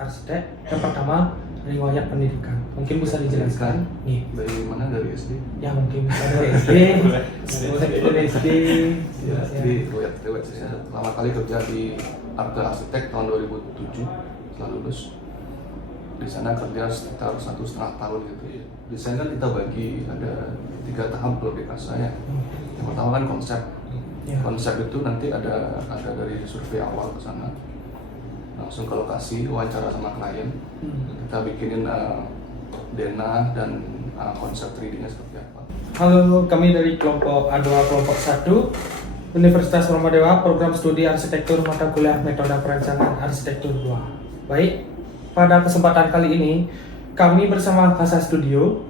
arsitek. Yang pertama, riwayat pendidikan. Mungkin bisa dijelaskan? Nih. Dari mana? Dari SD? Ya mungkin bisa dari SD. Dari SD. Ya, jadi riwayat saya pertama kali kerja di Arte Arsitek tahun 2007 setelah lulus. Di sana kerja sekitar 1,5 tahun gitu ya. Desain kan kita bagi ada 3 tahap kalau di saya. Yang pertama kan konsep. Konsep itu nanti ada dari survei awal ke sana, langsung ke lokasi, wawancara sama klien. Kita bikinin denah dan konsep 3D-nya seperti apa. Halo, kami dari kelompok A2 kelompok 1 Universitas Bromodewa, program studi arsitektur mata kuliah metode perancangan arsitektur 2. Baik, pada kesempatan kali ini kami bersama Kasa Studio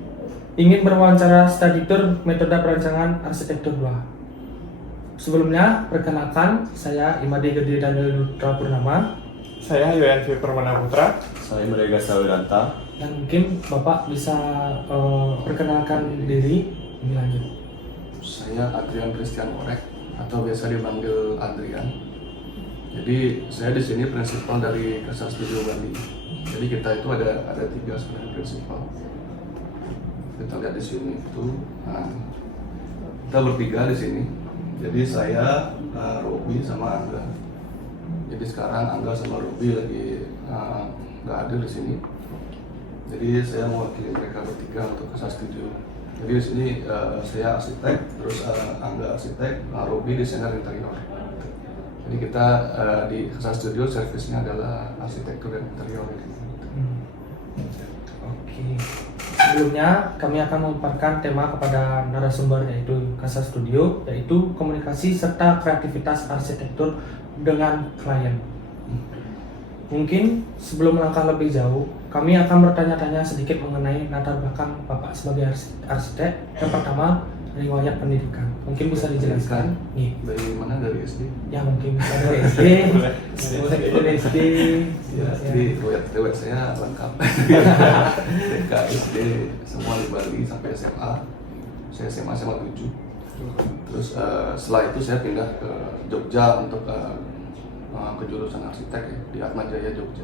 ingin berwawancara study tour metode perancangan arsitektur 2. Sebelumnya, perkenalkan, saya Imade Gede Daniel Nutra Purnama. Saya Yoyanvi Permana Putra. Saya Merdeka Sawiranta. Dan mungkin Bapak bisa perkenalkan diri lebih lanjut. Saya Adrian Christian Orek atau biasa dipanggil Adrian. Jadi saya di sini prinsipal dari Kasa Studio Bali. Jadi kita itu ada 3 sebenarnya prinsipal. Kita lihat di sini itu, kita bertiga di sini. Jadi saya, Robi sama Angga. Jadi sekarang Angga sama Robi lagi nggak ada di sini. Jadi saya mewakili mereka bertiga untuk Kasa Studio. Jadi di sini saya arsitek, terus Angga arsitek, Robi desainer interior. Jadi kita di Kasa Studio servisnya adalah arsitektur dan interior. Oke. Sebelumnya kami akan memaparkan tema kepada narasumber yaitu Kasa Studio, yaitu komunikasi serta kreativitas arsitektur dengan klien. Mungkin sebelum melangkah lebih jauh, kami akan bertanya-tanya sedikit mengenai latar belakang Bapak sebagai arsitek. Yang pertama, riwayat pendidikan. Mungkin bisa dijelaskan? Nih. Dari mana? Dari SD? Ya mungkin bisa dari SD. Dari SD. Ya, jadi riwayat saya lengkap. TK, SD, semua di Bali sampai SMA. Saya SMA 7. Terus setelah itu saya pindah ke Jogja untuk ke jurusan arsitek ya, di Atmajaya Jogja.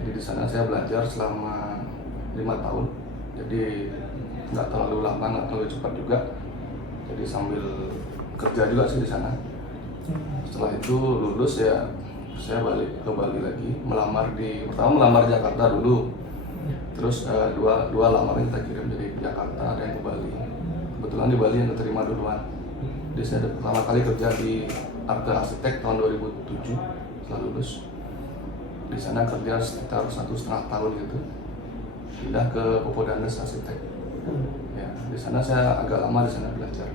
Jadi di sana saya belajar selama 5 tahun. Jadi nggak terlalu lama, nggak terlalu cepat juga. Jadi sambil kerja juga sih di sana. Setelah itu lulus ya, saya balik ke Bali lagi, pertama melamar Jakarta dulu. Terus dua lamaran kita kirim dari Jakarta, ada yang ke Bali. Kebetulan di Bali yang keterima duluan. Jadi saya pertama kali kerja di Arte Arsitek tahun 2007 setelah lulus. Di sana kerja sekitar 1,5 tahun gitu. Pindah ke Popodanes Arsitek. Ya, di sana saya agak lama di sana belajar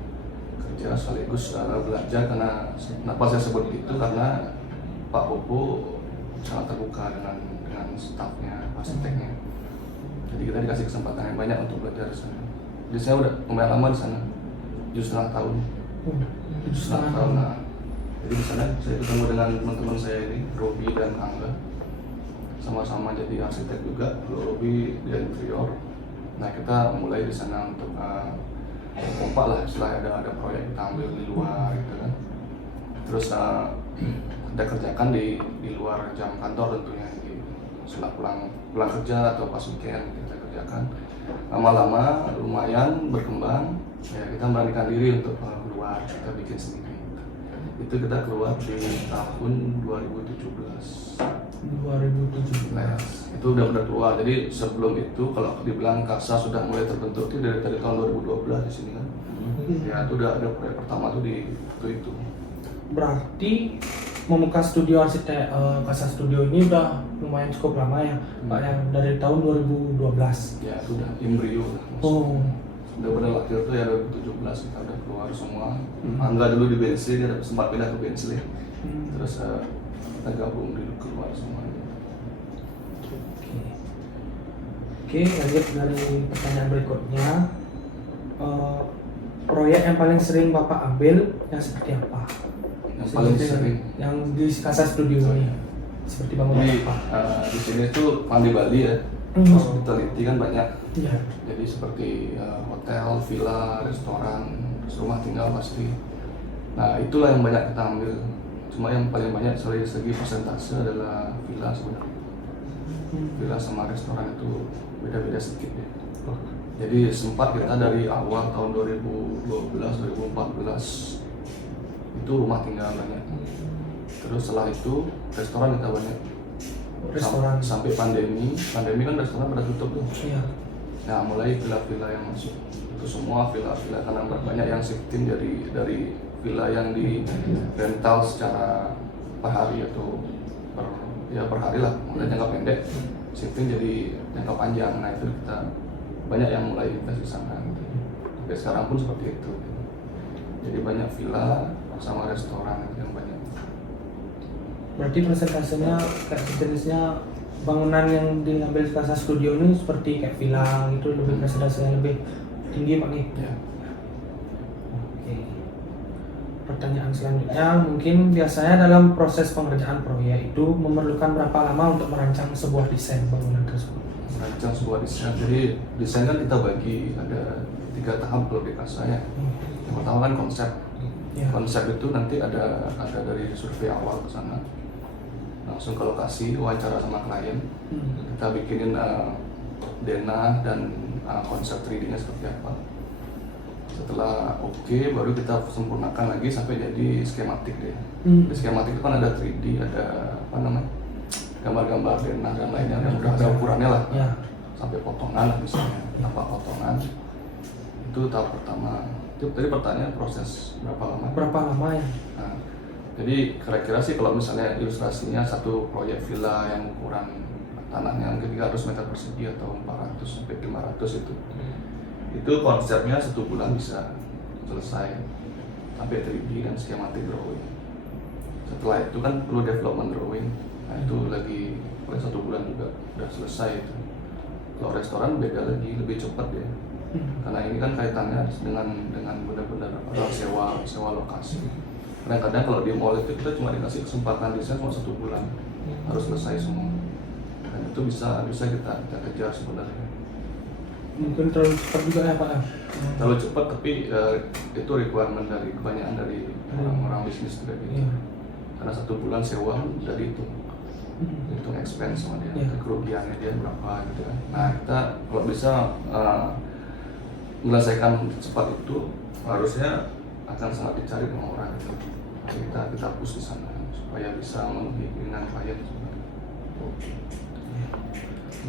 kerja sekaligus belajar. Karena kenapa saya sebut itu karena Pak Popo sangat terbuka dengan stafnya, arsiteknya. Jadi kita dikasih kesempatan yang banyak untuk belajar di sana. Jadi saya udah lumayan lama di sana, 7,5 tahun. 7,5 tahun. Nah, jadi di sana saya ketemu dengan teman-teman saya ini, Robi dan Angga. Sama-sama jadi arsitek juga. Kalau Robi dia interior. Nah kita mulai di sana untuk kompak lah, setelah ada proyek kita ambil di luar gitu kan. Terus kita kerjakan di luar jam kantor tentunya, setelah pulang kerja atau pas weekend kita kerjakan. Lama-lama lumayan berkembang, ya kita melarikan diri untuk keluar, kita bikin sendiri. Itu kita keluar di tahun 2017. Itu udah keluar. Jadi sebelum itu kalau dibilang Kasa sudah mulai terbentuk itu dari tahun 2012 di sini kan. Ya itu udah ada proyek pertama tuh di itu. Berarti membuka studio arsitek Kasa Studio ini udah lumayan cukup lama ya, Pak, yang dari tahun 2012. Ya itu udah embrio lah. Oh. Udah pada waktu itu ya 2017 kita udah keluar semua. Angga dulu di Bensley, dia sempat pindah ke Bensley. Terus kita gabung di keluar semua. Oke, lanjut dari pertanyaan berikutnya. Proyek yang paling sering Bapak ambil yang seperti apa? Yang paling sering yang di Kasa Studio ini seperti bangunan apa? Di sini tuh Mandi Bali ya. Hospitality kan banyak. Iya. Jadi seperti hotel, villa, restoran, rumah tinggal pasti. Nah itulah yang banyak kita ambil. Cuma yang paling banyak dari segi persentase adalah villa sebenarnya. Villa sama restoran itu beda-beda sedikit ya. Jadi sempat kita dari awal tahun 2012-2014 itu rumah tinggal banyak. Terus setelah itu restoran kita banyak. Restoran. Sampai pandemi kan restoran pada tutup tuh. Iya. Nah mulai villa-villa yang masuk itu semua villa-villa karena banyak yang shifting dari villa yang di rental secara per hari atau per hari lah, mulai jangka pendek shifting jadi jangka panjang. Nah itu kita banyak yang mulai invest di sana gitu. Sampai sekarang pun seperti itu gitu. Jadi banyak villa sama restoran yang banyak. Berarti persentasenya kayak jenisnya bangunan yang diambil Casa Studio ini seperti kayak villa gitu, lebih persentasenya lebih tinggi Pak nih. Ya. Oke. Pertanyaan selanjutnya, mungkin biasanya dalam proses pengerjaan proyek itu memerlukan berapa lama untuk merancang sebuah desain bangunan tersebut? Merancang sebuah desain, jadi desain kan kita bagi ada 3 tahap kalau di Casa ya. Yang pertama kan konsep. Ya. Konsep itu nanti ada dari survei awal ke sana, langsung ke lokasi, wawancara sama klien. Kita bikinin denah dan konsep 3D-nya seperti apa. Setelah oke, baru kita sempurnakan lagi sampai jadi skematik deh. Di skematik itu kan ada 3D, ada gambar-gambar denah dan lainnya yang udah ada ukurannya lah. Ya. Sampai potongan lah misalnya, tampak potongan. Itu tahap pertama. Itu tadi pertanyaan proses berapa lama? Berapa lama ya? Nah, jadi kira-kira sih kalau misalnya ilustrasinya satu proyek villa yang ukuran tanahnya mungkin 300 meter persegi atau 400 sampai 500 itu konsepnya 1 bulan bisa selesai sampai 3D dan skematik drawing. Setelah itu kan perlu development drawing. Nah itu lagi paling 1 bulan juga udah selesai itu. Kalau restoran beda lagi, lebih cepat ya. Karena ini kan kaitannya dengan benar-benar orang sewa lokasi. Kadang-kadang kalau di mall itu kita cuma dikasih kesempatan desain cuma 1 bulan harus selesai semua. Dan itu bisa kita kejar sebenarnya. Mungkin terlalu cepat juga ya Pak? Terlalu cepat tapi itu requirement dari kebanyakan dari orang-orang bisnis juga gitu. Iya. Karena 1 bulan sewa udah dihitung expense sama dia, Iya. kerugiannya dia berapa gitu kan. Nah kita kalau bisa menyelesaikan cepat itu harusnya akan sangat dicari sama orang gitu. Kita push di sana supaya bisa memenuhi keinginan klien sebenarnya.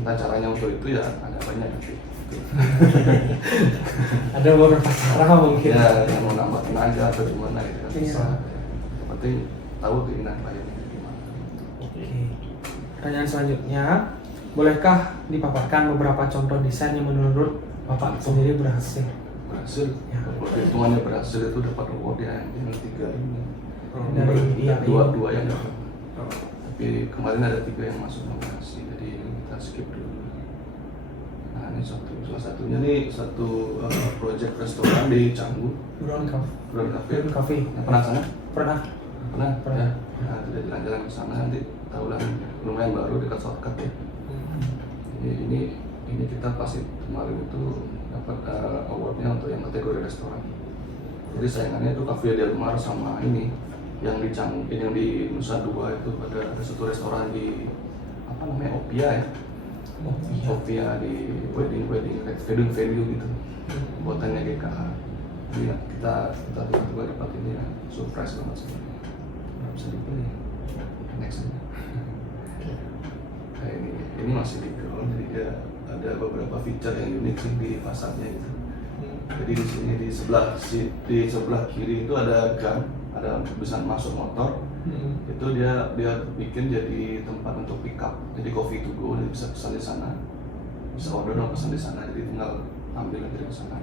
Entah caranya untuk itu ya ada banyak nanti. Ada beberapa cara mungkin. Ya yang mau nambah tenaga atau gimana gitu kan Iya. bisa. Yang penting tahu keinginan kliennya gimana. Oke. Pertanyaan selanjutnya, bolehkah dipaparkan beberapa contoh desain yang menurut Bapak sendiri berhasil? Berhasil. Ya. Kalau hitungannya berhasil itu dapat award ya yang 3 ini. Dari Dua yang dapat. Tapi kemarin ada 3 yang masuk nominasi, jadi kita skip dulu. Nah ini salah satunya nih satu project restoran di Canggu, Brown Cafe. Brown Cafe. Brown Cafe. Yang pernah sana? Pernah. Pernah. Pernah. Ya. Nah tidak jalan-jalan ke sana nanti tahu lah, lumayan baru dekat shortcut ya. Ini kita pasti kemarin itu dapat awardnya untuk yang kategori restoran. Jadi saingannya itu Cafe Del Mar sama ini yang di Canggu, yang di Nusa Dua itu ada satu restoran di Opia ya. Opia di wedding venue gitu. Buatannya GKH. Jadi ya, kita tiba-tiba dapat ini ya, surprise banget sih. Nggak bisa dipilih. Next aja. Kayak ini masih di ground, jadi dia ada beberapa feature yang unik sih di fasadnya gitu. Jadi di sini di sebelah kiri itu ada gang, ada bisa masuk motor. Itu dia bikin jadi tempat untuk pick up, jadi coffee to go, jadi bisa pesan di sana, bisa order dan pesan di sana, jadi tinggal ambil aja di sana.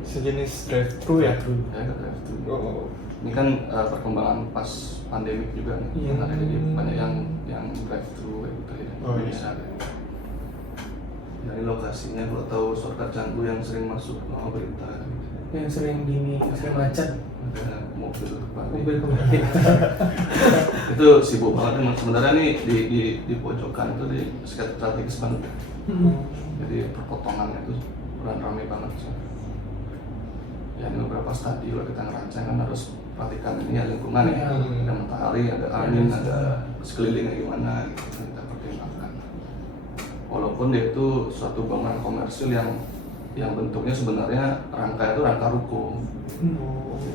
Sejenis drive-thru ya? Ya ke drive thru. Oh. Ini kan perkembangan pas pandemik juga nih, Iya. ada jadi banyak yang drive thru kayak gitu ya. Oh, iya. Bisa deh. Ya, ini lokasinya kalau tahu shortcut Canggu yang sering masuk berita gitu. Yang sering macet. Ada mobil kembali. Mobil kembali. Itu sibuk banget emang sebenarnya nih di pojokan itu di strategis banget. Jadi perpotongannya itu ramai banget sih. Ya ini beberapa studi kalau kita ngerancang kan harus perhatikan ini ya lingkungan ya. Ya. Ada matahari, ada angin, ada sekelilingnya gimana gitu kita pertimbangkan. walaupun dia itu suatu bangunan komersil yang bentuknya sebenarnya rangka itu rangka ruko.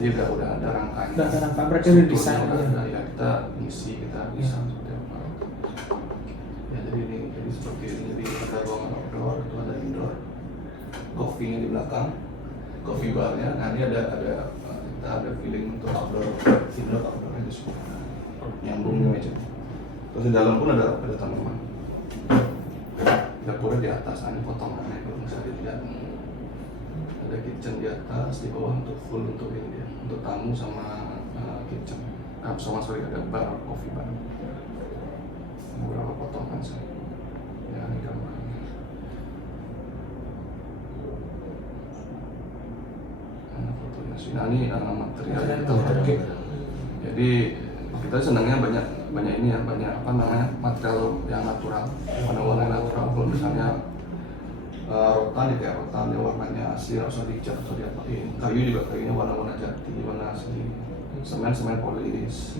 Jadi udah ada rangkanya. Udah ada rangka, berarti udah desain. Ya kita ngisi, kita bisa seperti apa. Ya jadi seperti ini. Jadi ada ruangan outdoor, itu ada indoor. Coffee-nya di belakang, coffee bar-nya. Nah ini kita ada feeling untuk outdoor itu semua. Nyambung di meja. Terus di dalam pun ada tanaman. Dapurnya di atas, ini potongannya kalau misalnya dilihat. Ada kitchen di atas, di bawah untuk full untuk ini dia, untuk tamu sama kitchen. Ada bar, coffee bar. Beberapa potongan sih. Ya ini gambarnya. Nah, fotonya sih. Nah ini material yang kita pakai. Jadi kita senangnya banyak ini ya, banyak material yang natural, warna-warna natural. Kalau misalnya rotan ya kayak rotan ya warnanya asli, nggak usah dicat atau diapain. Kayu juga kayunya warna-warna jati, warna asli. Semen polis.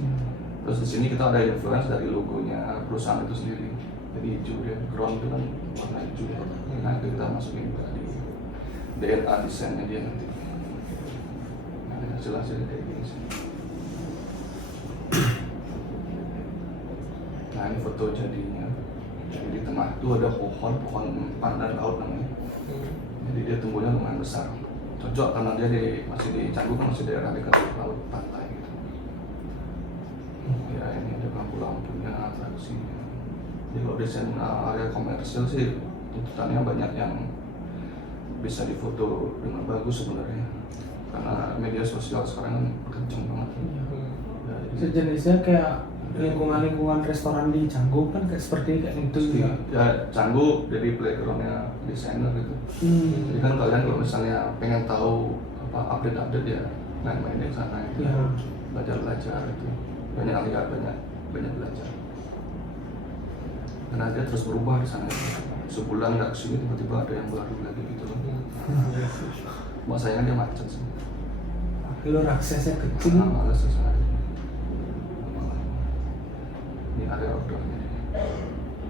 Terus di sini kita ada influence dari logonya perusahaan itu sendiri. Jadi hijau ya, ground itu kan warna hijau ya. Nah itu kita masukin juga di DNA desainnya dia nanti. Nah hasil-hasilnya kayak gini sih. Nah ini foto jadinya. Jadi di tengah itu ada pohon pandan laut namanya. Jadi dia tumbuhnya lumayan besar. Cocok karena dia masih di Canggu, kan masih daerah dekat laut pantai gitu. Ya ini ada lampu-lampunya, atraksinya. Jadi kalau desain area komersil sih tuntutannya banyak yang bisa difoto dengan bagus sebenarnya. Karena media sosial sekarang kan kenceng banget. Ya, Sejenisnya kayak lingkungan restoran di Canggu kan kayak seperti itu ya. Ya Canggu jadi playgroundnya desainer gitu. Jadi kan kalian kalau misalnya pengen tahu update ya main-main di sana gitu. Ya. Belajar itu. Banyak lihat, banyak belajar. Karena dia terus berubah di sana. Sebulan nggak kesini tiba-tiba ada yang baru lagi gitu loh. Masanya dia macet sih. Lo aksesnya kecil. Males susah. Ini area outdoornya.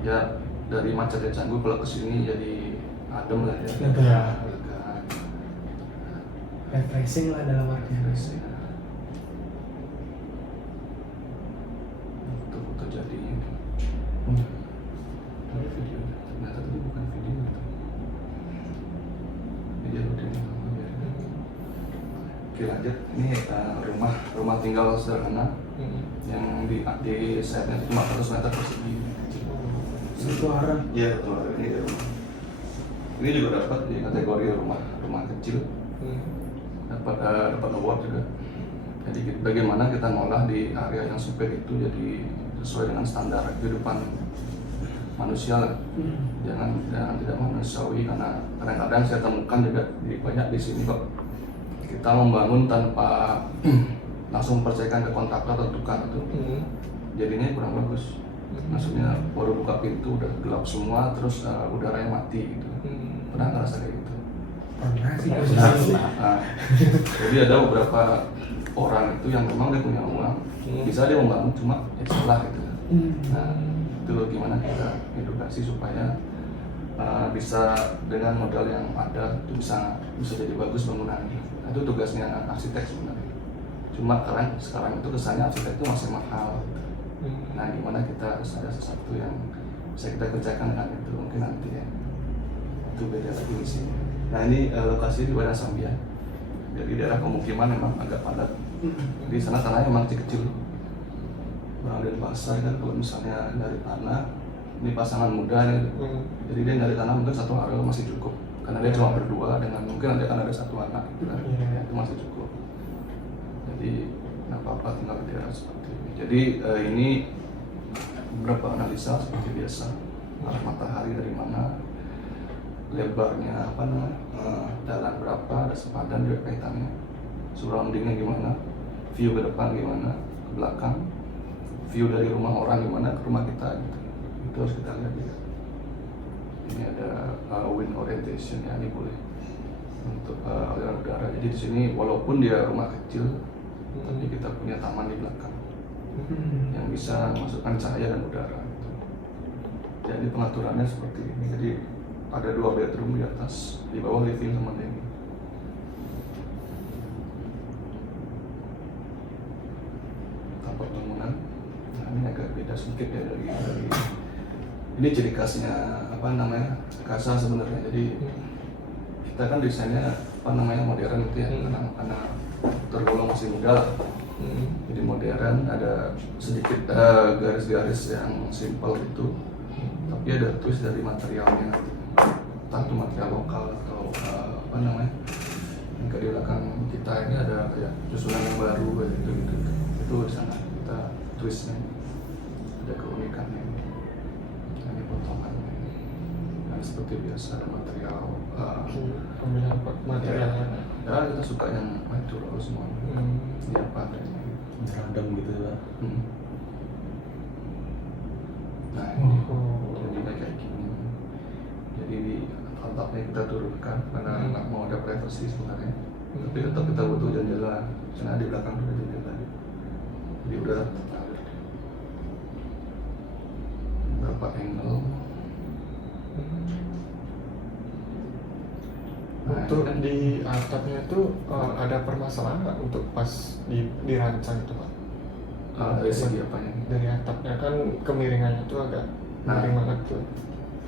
Ya dari macetnya Canggu kalau kesini jadi adem lah ya. Lega. Refreshing lah dalam artian. Foto jadinya. Ini video. Ternyata itu bukan video gitu. Video udah Oke lanjut. Ini rumah tinggal sederhana. Yang di setnya itu cuma 100 meter persegi. Satu arah. Iya, betul. Ini rumah. Ini juga dapat di kategori rumah kecil. Dapat award juga. Jadi bagaimana kita ngolah di area yang sempit itu jadi sesuai dengan standar kehidupan manusia lah. Jangan tidak manusiawi, karena kadang-kadang saya temukan juga banyak di sini kok kita membangun tanpa langsung percayakan ke kontraktor atau tukang itu, jadinya kurang bagus. Maksudnya baru buka pintu udah gelap semua, terus udaranya mati gitu. Pernah ngerasa kayak gitu? Pernah sih. Nah, jadi ada beberapa orang itu yang memang dia punya uang, bisa dia membangun cuma salah gitu. Nah itu gimana kita edukasi supaya bisa dengan modal yang ada itu bisa jadi bagus bangunannya. Nah, itu tugasnya arsitek sebenarnya. Cuma sekarang itu kesannya arsitek itu masih mahal. Nah gimana kita harus ada sesuatu yang bisa kita kerjakan dengan itu, mungkin nanti ya. Itu beda lagi sih. Nah ini lokasi di Wadang Sambian. Jadi daerah pemukiman memang agak padat. Di sana tanahnya memang kecil. Bang dan pasar kan kalau misalnya dari tanah, ini pasangan muda ya. Jadi dia dari tanah mungkin satu hari masih cukup. Karena dia cuma berdua dengan mungkin nanti akan ada satu anak gitu kan. Ya, itu masih cukup. Jadi nggak apa-apa tinggal di daerah seperti ini. Jadi ini beberapa analisa seperti biasa, arah matahari dari mana, lebarnya jalan berapa, ada sepadan juga kaitannya, surroundingnya gimana, view ke depan gimana, ke belakang, view dari rumah orang gimana ke rumah kita gitu. Itu harus kita lihat ya. Ini ada wind orientation ya, ini boleh untuk aliran udara. Jadi di sini walaupun dia rumah kecil, tapi kita punya taman di belakang yang bisa memasukkan cahaya dan udara gitu. Jadi pengaturannya seperti ini. Jadi ada 2 bedroom di atas, di bawah living sama dining. Tampak bangunan. Nah, ini agak beda sedikit ya dari ini ciri khasnya apa namanya Casa sebenarnya. Jadi kita kan desainnya apa namanya modern gitu ya, karena tergolong masih muda lah. Jadi modern, ada sedikit garis-garis yang simpel itu, tapi ada twist dari materialnya, entah itu material lokal atau apa namanya yang ke di belakang kita ini ada kayak susunan yang baru kayak gitu. Itu di sana kita twistnya, ada keunikannya. Ini potongannya, dan seperti biasa ada material pemilihan materialnya. ya kita suka yang natural semua. Ya apa adanya. Random gitu lah. Nah ini jadinya kayak gini. Jadi di atapnya kita turunkan karena nggak mau ada privacy sebenarnya. Tapi tetap kita butuh jendela, karena di belakang ada jendela. Jadi udah berapa angle. Untuk di atapnya itu ada permasalahan nggak untuk pas dirancang itu Pak? Dari segi apanya? Dari atapnya kan kemiringannya itu agak miring banget tuh.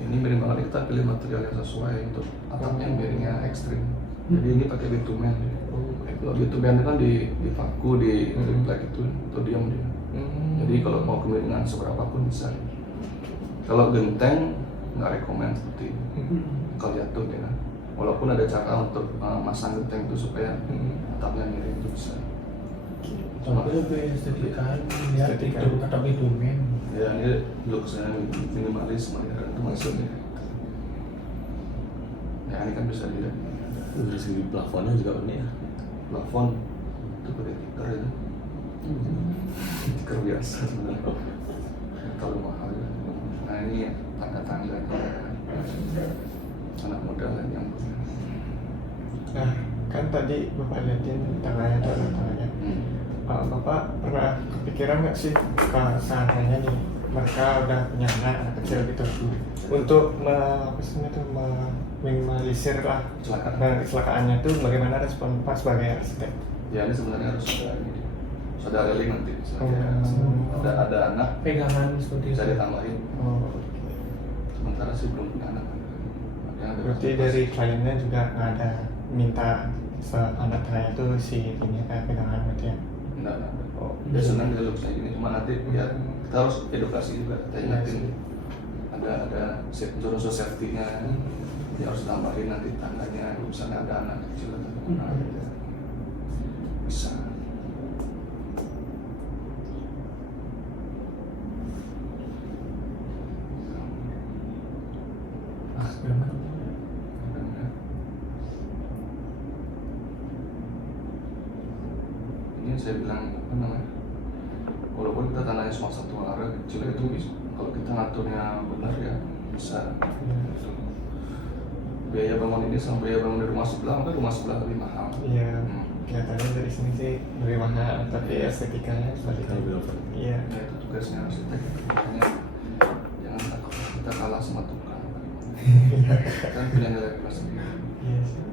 Ini miring banget, kita pilih material yang sesuai untuk atapnya yang miringnya ekstrim. Jadi ini pakai bitumen. Kalau bitumen kan dipaku di triplek itu diam dia. Jadi kalau mau kemiringan seberapa pun bisa. Kalau genteng nggak rekomend seperti ini. Kalau jatuh ya. Walaupun ada cara untuk masang genteng itu supaya atapnya miring itu bisa. Tapi lebih estetika ya, Estetika. itu kata bitumen. Ya ini looksnya minimalis, modern itu maksudnya. Ya ini kan bisa dilihat. Dari segi plafonnya juga unik ya. Plafon itu pakai tikar itu. Tikar biasa sebenarnya. Terlalu mahal ya. Nah ini tangga-tangga anak muda lah yang punya. Nah kan tadi Bapak liatin tangannya tuh ada tangannya. Bapak pernah kepikiran nggak sih seandainya nih mereka udah punya anak kecil gitu untuk minimalisir lah kecelakaannya tuh bagaimana respon Pak sebagai arsitek? Ya ini sebenarnya harus ada ini. Harus ada railing nanti. Ada anak Pegangan seperti bisa itu. ditambahin. Sementara sih belum punya anak. Berarti dari kliennya juga nggak ada minta anak tengahnya tuh si ini kayak pegangan gitu ya? Enggak. Dia senang dia lukisnya gini, cuma nanti ya kita harus edukasi juga, kita ingatin ada unsur safety-nya, dia harus tambahin nanti tangganya, misalnya ada anak kecil atau gimana, bisa. Ini saya bilang apa namanya? Walaupun kita tanahnya cuma satu arah kecil itu bisa. Kalau kita ngaturnya benar ya bisa. Biaya bangun ini sama biaya bangun di rumah sebelah, maka rumah sebelah lebih mahal. Iya. Kelihatannya dari sini sih lebih mahal, tapi estetikanya seperti itu. Iya. Ya itu tugasnya arsitek. Makanya jangan takut kita kalah sama tukang. Kan punya nilai plus sendiri. Iya sih.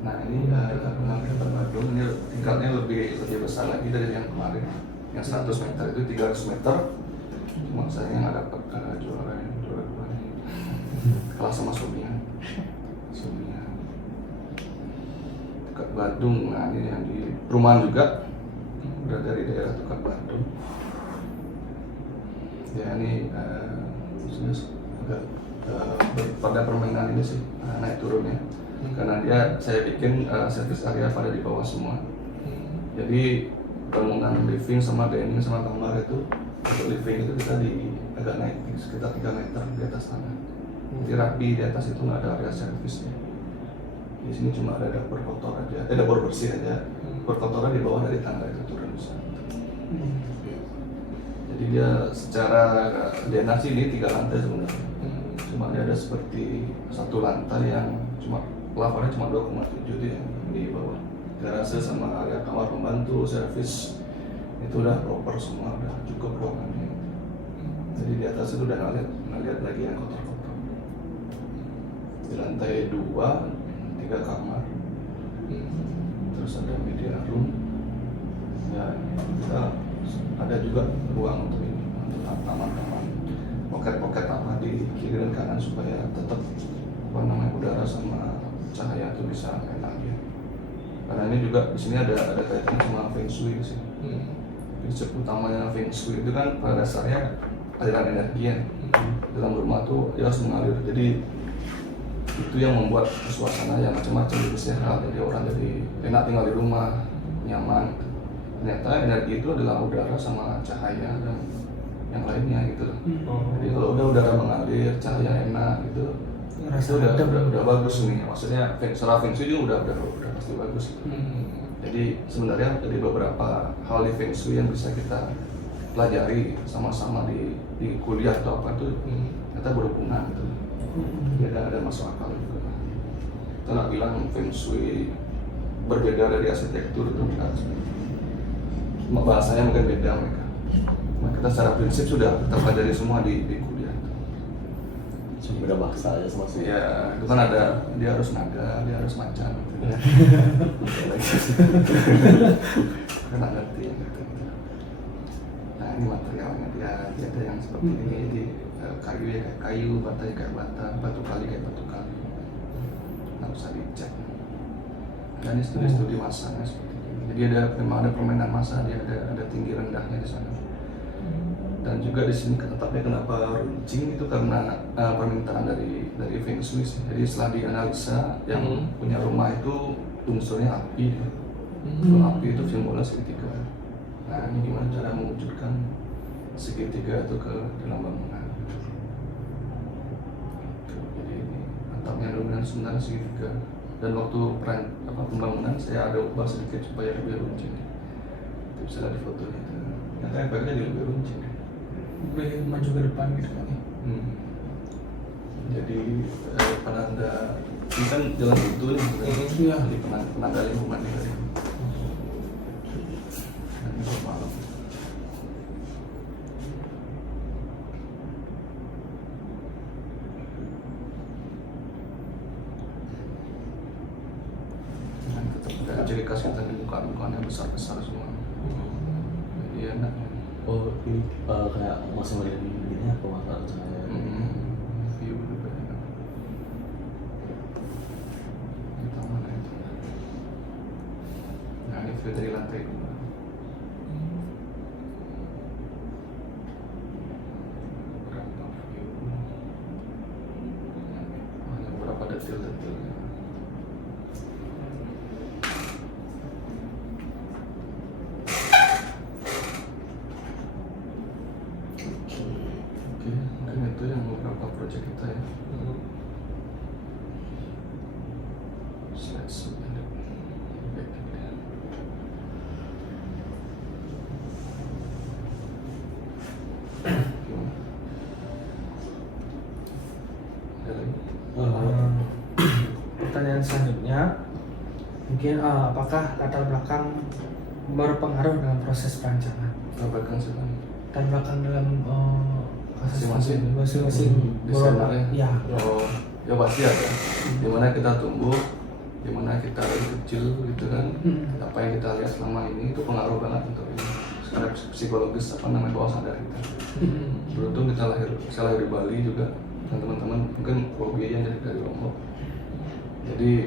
Nah ini kemarin Bandung ini tingkatnya lebih besar lagi dari yang kemarin. Yang 100 meter itu 300 meter. Cuma saya yang dapat juara dua. Kalah sama suaminya. Dekat Bandung. Nah ini yang di perumahan juga. Udah dari daerah dekat Bandung. Ya ini sudah agak pada permainan ini sih naik turunnya. Karena saya bikin service area pada di bawah semua. Jadi bangunan living sama dining sama kamar itu untuk living itu kita agak naik sekitar 3 meter di atas tanah. Jadi rapi di atas itu nggak ada area servisnya. Di sini cuma ada dapur kotor aja, dapur bersih aja. Dapur kotornya di bawah dari tangga itu turun bisa. Jadi dia secara denasi ini 3 lantai sebenarnya. Cuma dia ada seperti satu lantai yang cuma plafonnya cuma 2,7 dia di bawah. Garase sama area kamar pembantu, servis itu udah proper semua, udah cukup ruangannya. Jadi di atas itu udah ngeliat ngeliat lagi yang kotor-kotor. Di lantai 2 3 kamar, terus ada media room, ya kita ada juga ruang untuk ini, untuk taman-taman, poket-poket apa di kiri dan kanan supaya tetap udara sama cahaya itu bisa enak ya. Karena ini juga di sini ada kaitan sama feng shui sih. Prinsip utamanya feng shui itu kan pada dasarnya aliran energi ya. Dalam rumah tuh dia harus mengalir. Jadi itu yang membuat suasana yang macam-macam jadi sehat, jadi orang jadi enak tinggal di rumah, nyaman. Ternyata energi itu adalah udara sama cahaya dan yang lainnya gitu. Jadi kalau udah udara mengalir, cahaya enak gitu, itu udah bagus nih. Maksudnya secara feng shui juga udah pasti bagus. Jadi sebenarnya dari beberapa hal di feng shui yang bisa kita pelajari sama-sama di kuliah atau apa itu kita berhubungan gitu. Jadi ada masuk akal juga. Kita nggak bilang feng shui berbeda dari arsitektur itu enggak. Bahasanya mungkin beda mereka. Nah, kita secara prinsip sudah kita pelajari semua di kuliah. Cuma beda bahasa aja sama sih. Ya, itu kan ada dia harus naga, dia harus macan. Karena ngerti ya gitu. Nah ini materialnya dia ada yang seperti ini di kayu ya kayak kayu, bata ya kayak bata, batu kali kayak batu kali. Nggak usah dicek. Dan ini studi masanya seperti ini. Jadi memang ada permainan masa, dia ada tinggi rendahnya di sana. Dan juga di sini tetapnya kenapa runcing itu karena permintaan dari feng shui. Jadi setelah dianalisa yang punya rumah itu unsurnya api. Kalau api itu simbolnya segitiga. Nah ini gimana cara mewujudkan segitiga itu ke dalam bangunan. Jadi ini atapnya dominan sebenarnya segitiga. Dan waktu pembangunan saya ada ubah sedikit supaya lebih runcing. Itu bisa lihat di fotonya. Ternyata efeknya jadi lebih runcing. Lebih maju ke depan gitu kan. Jadi penanda ini kan jalan itu nih. Iya. Jadi penanda lingkungan ini tadi. Dan ini malam. Dan tetap ada ciri khas kita di bukaan yang besar-besar semua. Jadi enak. Oh ini kayak masa gini apa masa cahaya? View juga enak. Kita mana itu? Nah ini view dari lantai 2. Berapa view? Ada beberapa detail-detailnya. Oke, mungkin itu yang beberapa proyek kita ya. Slide ada. Ada lagi? Pertanyaan selanjutnya, mungkin apakah latar belakang berpengaruh dalam proses perancangan? Tambahkan sedang. Latar belakang dalam Masing-masing. beberapa- desainernya. ya. Oh, ya pasti ada. Dimana kita tumbuh, dimana kita dari kecil gitu kan. Apa yang kita lihat selama ini itu pengaruh banget untuk ini. Secara psikologis bawah sadar kita. Beruntung saya lahir di Bali juga, dan teman-teman mungkin hobinya dari Lombok. Jadi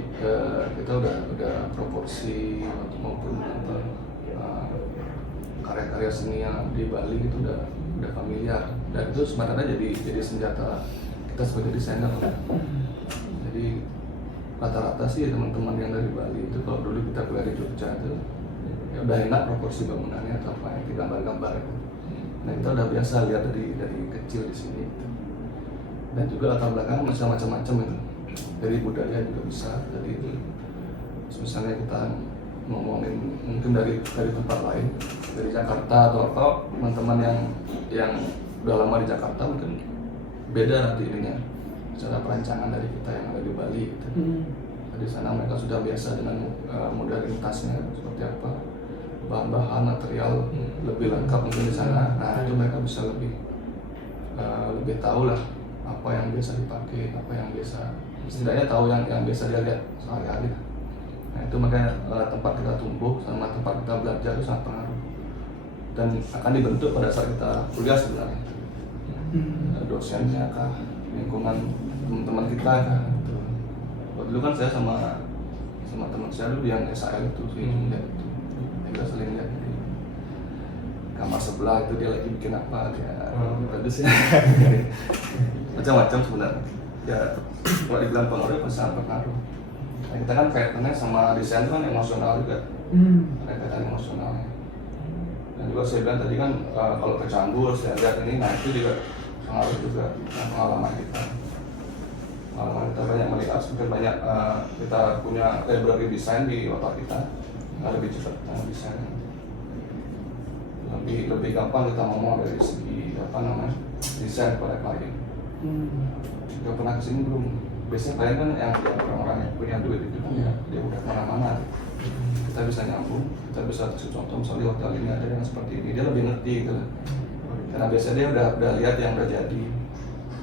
kita udah proporsi maupun karya-karya seni yang di Bali itu udah familiar, dan itu sebenarnya jadi senjata kita sebagai desainer. Jadi rata-rata sih teman-teman yang dari Bali itu kalau dulu kita kuliah di Jogja itu ya udah enak proporsi bangunannya atau apa yang digambar-gambar itu. Nah kita udah biasa lihat dari kecil di sini gitu. Dan juga latar belakang macam-macam itu, dari budaya juga bisa. Jadi itu misalnya kita ngomongin mungkin dari tempat lain, dari Jakarta atau apa, teman-teman yang udah lama di Jakarta mungkin beda nanti ininya cara perancangan dari kita yang ada di Bali gitu. Di sana mereka sudah biasa dengan modernitasnya seperti apa, bahan-bahan material lebih lengkap mungkin di sana. Nah itu mereka bisa lebih lebih tahu lah apa yang biasa dipakai, apa yang biasa setidaknya tahu yang biasa dia lihat sehari-hari. Nah itu makanya tempat kita tumbuh sama tempat kita belajar itu sangat pengaruh dan akan dibentuk pada saat kita kuliah sebenarnya. Dosennya kah, lingkungan teman-teman kita kah gitu. Dulu kan saya sama teman saya dulu yang SAL itu sih lihat itu, kita saling lihat di kamar sebelah itu dia lagi bikin apa kayak bagus ya. Macam-macam sebenarnya ya, kalau dibilang pengaruh pasti sangat berpengaruh. Nah, kita kan kaitannya sama desain kan emosional juga, ada kaitan emosionalnya. Dan juga saya bilang tadi kan kalau tercampur saya lihat ini, nah itu juga pengaruh juga dengan pengalaman kita banyak melihat, semakin banyak kita punya library desain di otak kita, lebih cepat kita desain, lebih gampang kita ngomong dari segi desain kepada klien. Gak pernah kesini belum, biasanya klien kan yang orang-orang yang punya duit itu kan dia udah kemana-mana, kita bisa nyambung, kita bisa kasih contoh misalnya hotel ini ada yang seperti ini, dia lebih ngerti gitu lah. Karena biasanya dia udah lihat yang udah jadi.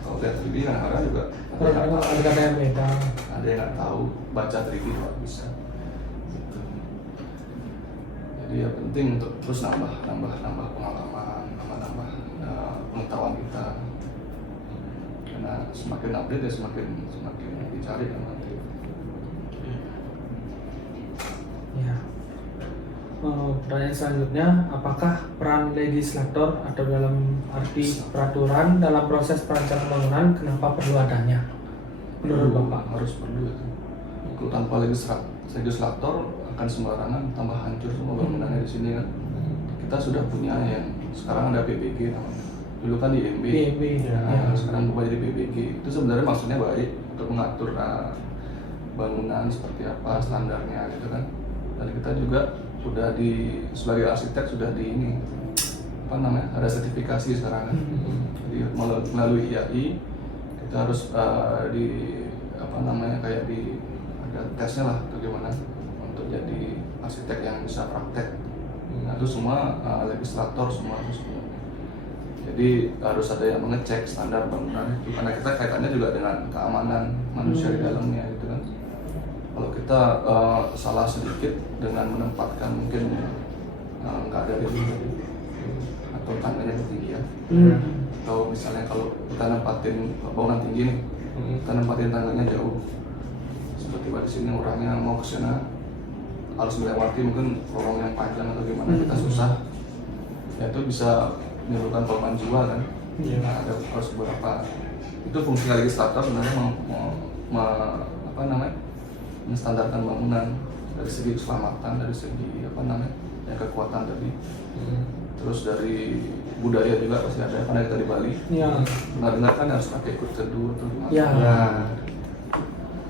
Kalau lihat 3D kadang-kadang juga ada kata yang beda, ada yang nggak tahu baca 3D nggak bisa gitu. Jadi ya penting untuk terus nambah pengalaman, nambah pengetahuan kita, karena semakin update ya semakin dicari kan nanti. ya. Pertanyaan selanjutnya, apakah peran legislator atau dalam arti peraturan dalam proses perancangan bangunan, kenapa perlu adanya? Menurut Bapak? Harus perlu itu. Kalau tanpa legislator akan sembarangan, tambah hancur semua bangunannya di sini kan. Kita sudah punya yang sekarang ada BBG namanya. Dulu kan di IMB, sekarang berubah jadi BBG. Itu sebenarnya maksudnya baik untuk mengatur bangunan seperti apa standarnya gitu kan. Dan kita juga sudah sebagai arsitek sudah ada sertifikasi sekarang kan. Jadi melalui IAI kita harus ada tesnya lah bagaimana untuk jadi arsitek yang bisa praktek. Nah itu semua legislator semua itu sebenarnya. Jadi harus ada yang mengecek standar bangunan itu, karena kita kaitannya juga dengan keamanan manusia di dalamnya gitu kan. Kalau kita salah sedikit dengan menempatkan mungkin nggak ada atau tangganya ketinggian, atau misalnya kalau kita nempatin bangunan tinggi nih, kita nempatin tangganya jauh, seperti di sini orangnya mau ke sana harus melewati mungkin lorong yang panjang atau gimana, kita susah, ya itu bisa menimbulkan korban jiwa kan. Nah, ada harus beberapa itu fungsi legislator sebenarnya menstandarkan bangunan dari segi keselamatan, dari segi kekuatan tadi. Terus dari budaya juga pasti ada, karena kita di Bali. Benar-benar kan harus pakai ikut teduh atau gimana.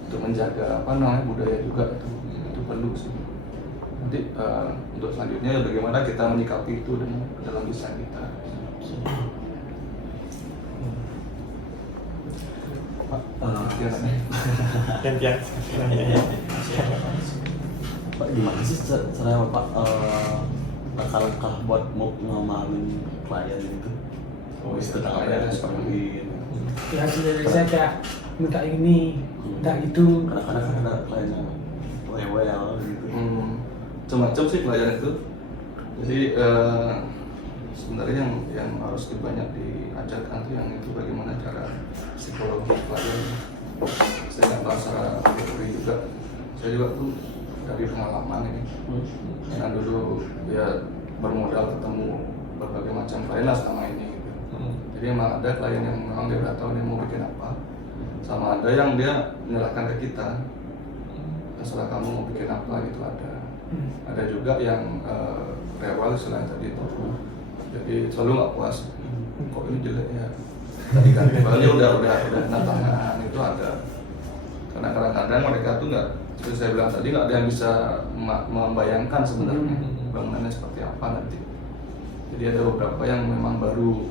Untuk menjaga budaya juga itu perlu sih. Nanti untuk selanjutnya bagaimana kita menyikapi itu dalam desain kita. Gantian. Pak, gimana sih cara Bapak langkah-langkah buat mau ngamamin klien itu? Tentang apa yang seperti ini. Ya dari saya kayak minta ini, minta itu. Kadang-kadang kan ada klien yang rewel gitu. Macam-macam sih klien itu. Jadi sebenarnya yang harus banyak diajarkan tuh yang itu bagaimana cara psikologi klien. Saya nggak tahu secara teori juga. Saya juga tuh dari pengalaman ini. Karena dulu ya bermodal ketemu berbagai macam klien lah selama ini gitu. Jadi emang ada klien yang memang dia udah tahu dia mau bikin apa, sama ada yang dia menyerahkan ke kita, terserah kamu mau bikin apa gitu ada. Ada juga yang rewel selain tadi itu, jadi selalu nggak puas. Kok ini jelek ya? Tadi kan padahal udah kena tangan itu ada. Karena kadang-kadang mereka tuh nggak, seperti saya bilang tadi, nggak ada yang bisa membayangkan sebenarnya bangunannya seperti apa nanti. Jadi ada beberapa yang memang baru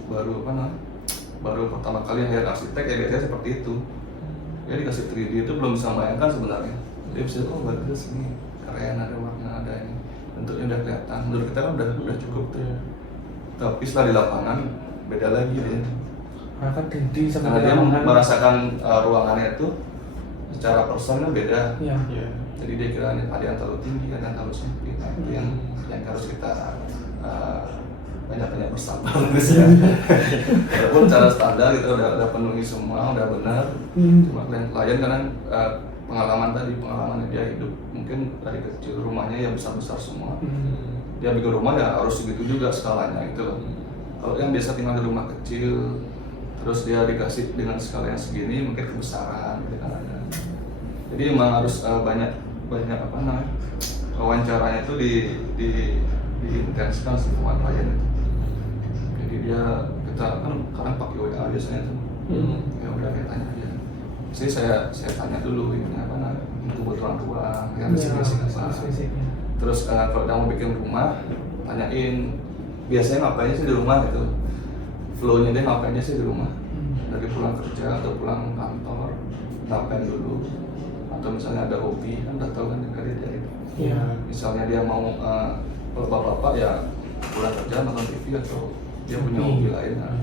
pertama kali hire arsitek ya biasanya seperti itu. Ya dikasih 3D itu belum bisa membayangkan sebenarnya. Dia bisa bagus nih, keren, ada warna, ada ini, bentuknya udah kelihatan. Menurut kita kan udah cukup tuh. Tapi setelah di lapangan beda lagi dia. Kan 3D sama karena dia ruangan. merasakan ruangannya itu secara person kan beda. Iya. Iya. Jadi dia kira ada yang terlalu tinggi, ada yang terlalu sempit. Nah, itu yang harus kita banyak-banyak bersabar gitu ya. Walaupun cara standar itu udah penuhi semua, udah benar. Cuma klien kadang pengalamannya dia hidup mungkin dari kecil rumahnya yang besar-besar semua. Dia bikin rumah ya harus segitu juga skalanya gitu loh. Kalau yang biasa tinggal di rumah kecil, terus dia dikasih dengan skala yang segini mungkin kebesaran gitu kan ada. Jadi emang harus banyak apa namanya wawancaranya itu diintenskan semua klien itu. Jadi kita kan kadang pakai WA biasanya tuh. Ya udah kita tanya aja. Jadi saya tanya dulu ini apa namanya kebutuhan ruang, yang basic-basic apa. Terus kalau udah mau bikin rumah, tanyain biasanya ngapainnya sih di rumah gitu. Flow-nya dia ngapainnya sih di rumah. Dari pulang kerja atau pulang kantor, ngapain dulu. Atau misalnya ada hobi, kan udah tahu kan dari dia itu. Iya. Misalnya dia mau kalau bapak-bapak ya pulang kerja nonton TV atau dia punya hobi lain. Nah,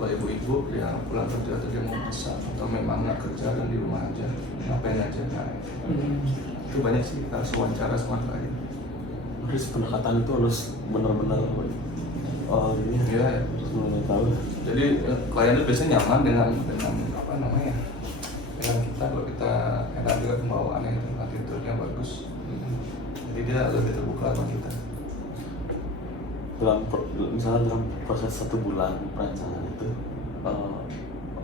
kalau ibu-ibu ya pulang kerja atau dia mau masak atau memang nggak kerja dan di rumah aja ngapain aja. Nah, itu banyak sih kita harus wawancara sama klien. Terus pendekatan itu harus benar-benar ini ya harus benar-benar tahu. Jadi klien itu biasanya nyaman dengan apa namanya dengan kita kalau kita enak juga pembawaannya itu attitude-nya bagus. Jadi dia lebih terbuka sama kita. Misalnya dalam proses 1 bulan perancangan itu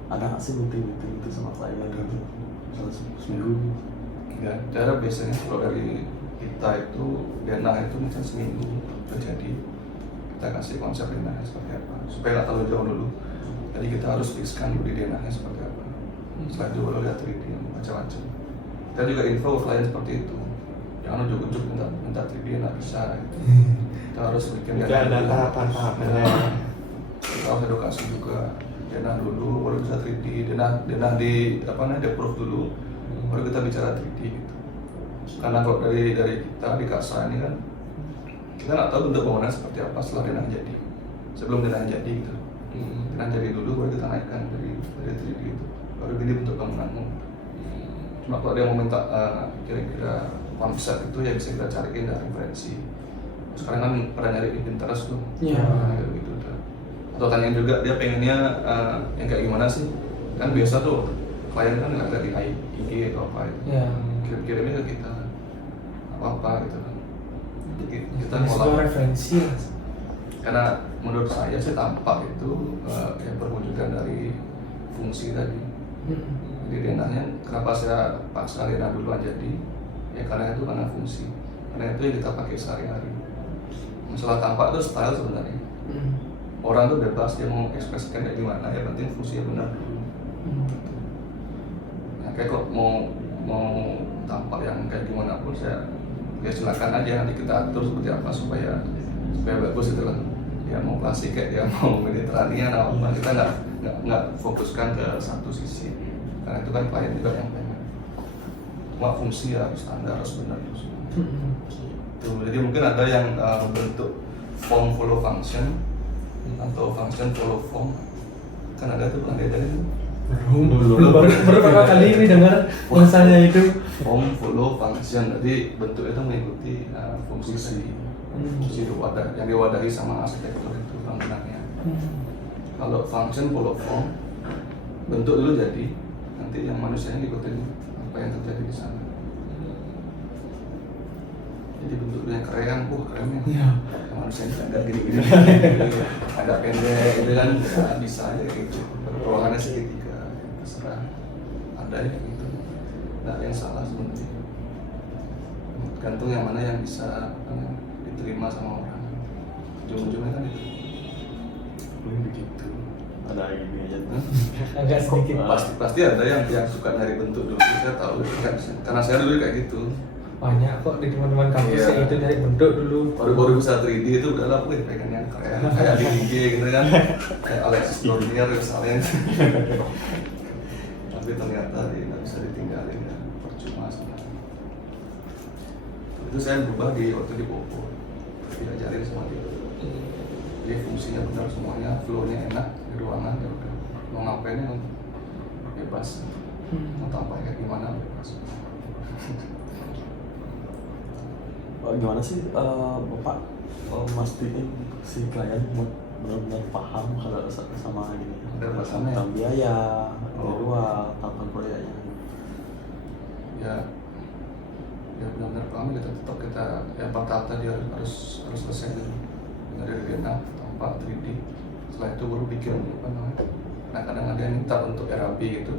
ada nggak sih meeting itu sama klien gitu? Misalnya seminggu? Ya, cara biasanya kalau dari kita itu denah itu misalnya seminggu terjadi kita kasih konsep denahnya seperti apa supaya nggak terlalu jauh dulu. Jadi kita harus fixkan dulu di denahnya seperti apa. Setelah itu baru lihat 3D macam-macam. Kita juga info ke klien seperti itu. Jangan ujuk-ujuk minta 3D nggak bisa. Kita harus bikin Ada tahapan-tahapannya. Kita harus edukasi juga. Denah dulu baru bisa 3D. Denah di apa namanya di-approve dulu. Baru kita bicara 3D gitu. Karena kalau dari kita di Kasa ini kan kita nggak tahu bentuk bangunan seperti apa setelah denah jadi. Sebelum denah jadi gitu. Denah jadi dulu baru kita naikkan dari 3D itu. Baru gini bentuk bangunanmu. Cuma kalau dia mau minta kira-kira konsep itu ya bisa kita cariin dari referensi. Sekarang kan pada nyari di Pinterest tuh. Iya. Gitu tuh. Atau tanyain juga dia pengennya yang kayak gimana sih? Kan biasa tuh klien kan nggak dari IG atau apa itu. Iya. Kirim-kirimnya ke kita apa gitu kan. Kita Sebuah ngolah. referensi lah. Karena menurut saya sih tampak itu yang perwujudan dari fungsi tadi. Jadi denahnya kenapa saya paksa denah duluan jadi? Ya karena itu karena fungsi. Karena itu yang kita pakai sehari-hari. Masalah tampak itu style sebenarnya. Orang tuh bebas dia mau ekspresikan kayak gimana, ya penting fungsinya benar dulu. Nah, kayak kok mau tampak yang kayak gimana pun saya ya silakan aja nanti kita atur seperti apa supaya bagus itu lah. Dia mau klasik kayak dia mau Mediterranean atau apa, kita nggak fokuskan ke satu sisi. Karena itu kan klien juga yang pengen. Cuma fungsi ya harus standar, harus benar terus. Tuh, jadi mungkin ada yang bentuk form follow function atau function follow form. Kan ada tuh pernah diajarin. Belum baru pertama kali ini dengar bahasanya itu. Form follow function, jadi bentuk itu mengikuti fungsi tadi. Fungsi itu yang diwadahi sama arsitektur itu bangunannya. Kalau function follow form, bentuk dulu jadi, nanti yang manusianya ngikutin apa yang terjadi di sana. Jadi bentuknya keren, kerennya. Iya. Manusianya agak gini-gini, agak pendek, itu kan ya, bisa aja gitu. Ruangannya segitiga, terserah. Ada yang gitu. Nggak ada yang salah sebenarnya. Gantung yang mana yang bisa diterima sama orang. Ujung-ujungnya kan itu. Begitu. Ada gini aja. Agak sedikit. Pasti ada yang suka nyari bentuk dulu. Saya tahu karena saya dulu kayak gitu. Banyak kok di teman-teman kampus Iya. itu dari bentuk dulu. Baru bisa 3D itu udahlah, gue pengen yang keren kayak di IG gitu kan, kayak Alexis Dornier misalnya. Tapi ternyata dia nggak bisa ditinggalin ya, percuma sebenarnya. Itu saya berubah waktu di Popo, diajarin sama dia. Jadi fungsinya benar semuanya, flow-nya enak di ruangan ya udah. mau ngapain ya bebas, mau tambah kayak gimana bebas. Gimana sih Bapak mastiin si klien benar-benar paham kalau sama ini tentang biaya, jadwal, tahapan proyeknya? Ya benar-benar paham, kita tetap ya tahap tadi harus selesai dulu dari DNA tanpa 3D. Setelah itu baru bikin apa namanya. Nah kadang ada yang minta untuk RAB gitu.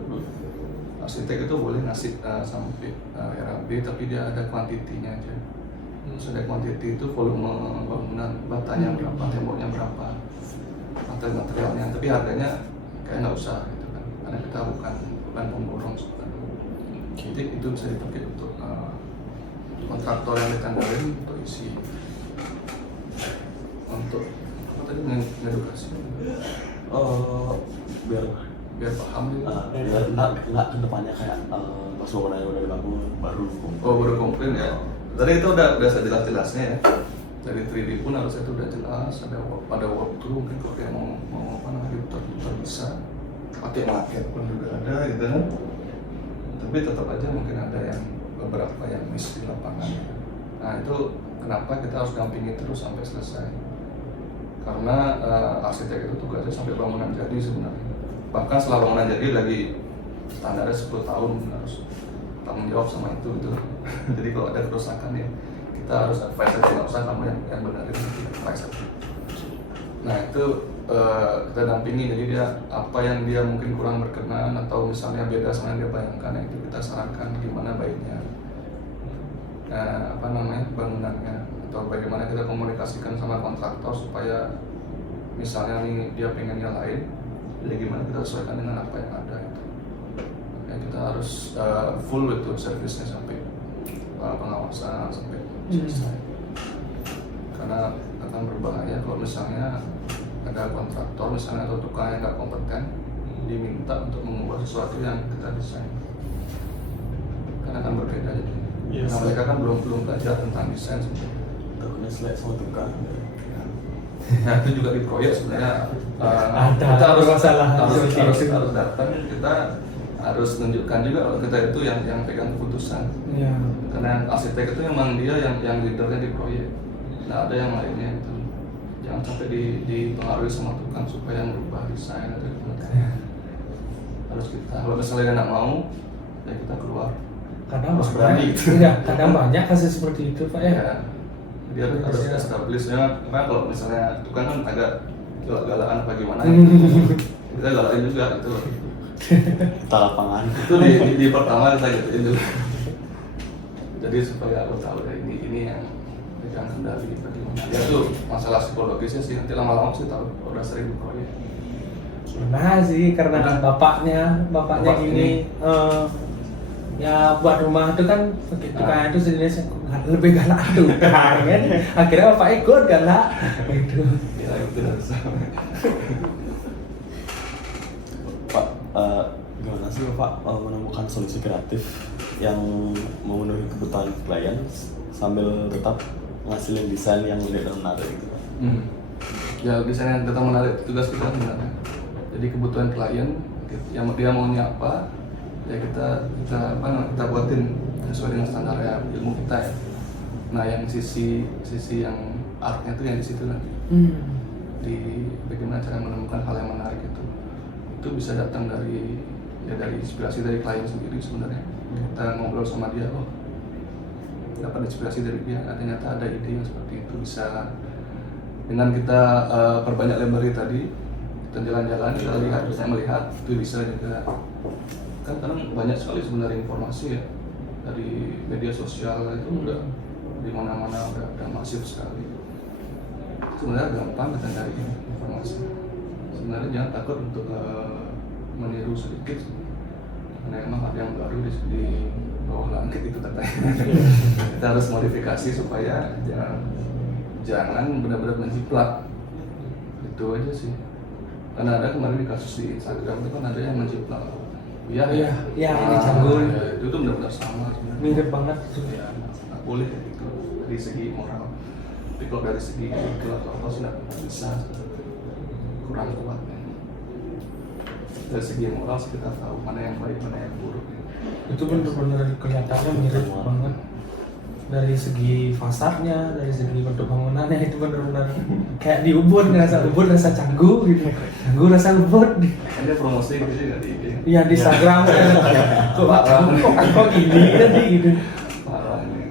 Arsitek itu boleh ngasih sampai RAB tapi dia ada kuantitinya aja. Ada kuantiti itu volume bangunan, batanya berapa, temboknya berapa, materialnya, tapi harganya kayak nggak usah gitu kan, karena kita bukan pemborong sebenarnya. Jadi itu bisa dipakai untuk kontraktor yang ditandai untuk isi, untuk apa tadi, mengedukasi, biar paham gitu. Biar nggak kedepannya kayak pas bangunannya udah dibangun baru komplain ya. Tadi itu udah sejelas-jelasnya ya. Dari 3D pun harusnya itu udah jelas, ada walkthrough, mungkin kalau dia mau apa namanya diputar bisa, pakai maket pun juga ada gitu kan. Tapi tetap aja mungkin ada yang beberapa yang miss di lapangan. Nah itu kenapa kita harus dampingi terus sampai selesai. Karena arsitek itu tugasnya sampai bangunan jadi sebenarnya. Bahkan setelah bangunan jadi lagi standarnya 10 tahun harus tanggung jawab sama itu gitu. Jadi kalau ada kerusakan ya kita harus advice aja, nggak usah kamu yang benerin, advice aja. Nah itu kita dampingi, jadi dia apa yang dia mungkin kurang berkenan atau misalnya beda sama yang dia bayangkan, itu kita sarankan gimana baiknya apa namanya bangunannya, atau bagaimana kita komunikasikan sama kontraktor supaya misalnya nih dia pengennya lain, jadi gimana kita sesuaikan dengan apa yang ada itu. Ya, kita harus full itu servisnya sampai pengawasan sampai selesai. Karena akan berbahaya kalau misalnya ada kontraktor misalnya atau tukang yang nggak kompeten diminta untuk mengubah sesuatu yang kita desain, karena akan berbeda jadi. Nah, mereka kan belum belajar tentang desain sebenarnya. Takutnya selek sama tukang. Nah itu juga di proyek sebenarnya kita harus datang, kita harus menunjukkan juga kalau kita itu yang pegang keputusan. Ya. Karena arsitek itu memang dia yang leadernya di proyek. Nah ada yang lainnya itu jangan sampai dipengaruhi sama tukang supaya merubah desain atau gimana. Harus kita, kalau misalnya dia nggak mau ya kita keluar. Kadang harus berani gitu. Ya, kadang banyak kasus seperti itu Pak ya. Dia harus establishnya. Karena kalau misalnya tukang kan agak galak-galakan apa gimana, kita galakin juga itu. Kita lapangan. Itu di pertama kita gituin dulu. Jadi supaya aku tahu dari ini yang pegang kendali bagaimana. Ya tuh masalah psikologisnya sih, nanti lama-lama sih tahu kalau udah sering di proyek. Nah sih karena bapaknya gini ya buat rumah itu kan tukangnya itu sebenarnya lebih galak tuh kan. Akhirnya bapak ikut galak gitu. Ya itu harus sama. Pak, gimana sih Bapak menemukan solusi kreatif yang memenuhi kebutuhan klien sambil tetap ngasilin desain yang unik dan menarik gitu? Ya desain yang tetap menarik, tugas kita sebenarnya. Jadi kebutuhan klien, yang dia maunya apa, ya kita buatin sesuai dengan standar ya, ilmu kita ya. Nah yang sisi yang artnya itu yang di situ nanti. Di bagaimana cara menemukan hal yang menarik itu bisa datang dari inspirasi dari klien sendiri sebenarnya. Kita ngobrol sama dia, dapat inspirasi dari dia, ternyata ada ide yang seperti itu. Bisa dengan kita perbanyak library tadi, kita jalan-jalan, kita melihat itu bisa juga. Kan kadang banyak sekali sebenarnya informasi ya dari media sosial itu udah di mana-mana udah masif sekali. Sebenarnya gampang kita cari informasi. Sebenarnya jangan takut untuk meniru sedikit, karena emang ada yang baru di bawah langit itu katanya. Kita harus modifikasi supaya jangan benar-benar menjiplak. Itu aja sih. Karena ada kemarin di kasus di Instagram itu kan ada yang menjiplak. Iya, ini canggul. Itu tuh benar-benar sama sebenarnya. Mirip banget. Ya, nggak boleh gitu dari segi moral. Tapi kalau dari segi itu atau apa sih nggak bisa, kurang kuat. dari segi moral sih kita tahu mana yang baik mana yang buruk. Itu benar-benar kelihatannya mirip banget dari segi fasadnya, dari segi bentuk bangunannya, itu benar-benar kayak di Ubud rasa Canggu gitu, Canggu rasa Ubud. Ada promosi gitu sih nggak di IG. Iya di Instagram kok gini tadi gitu. Parah ini.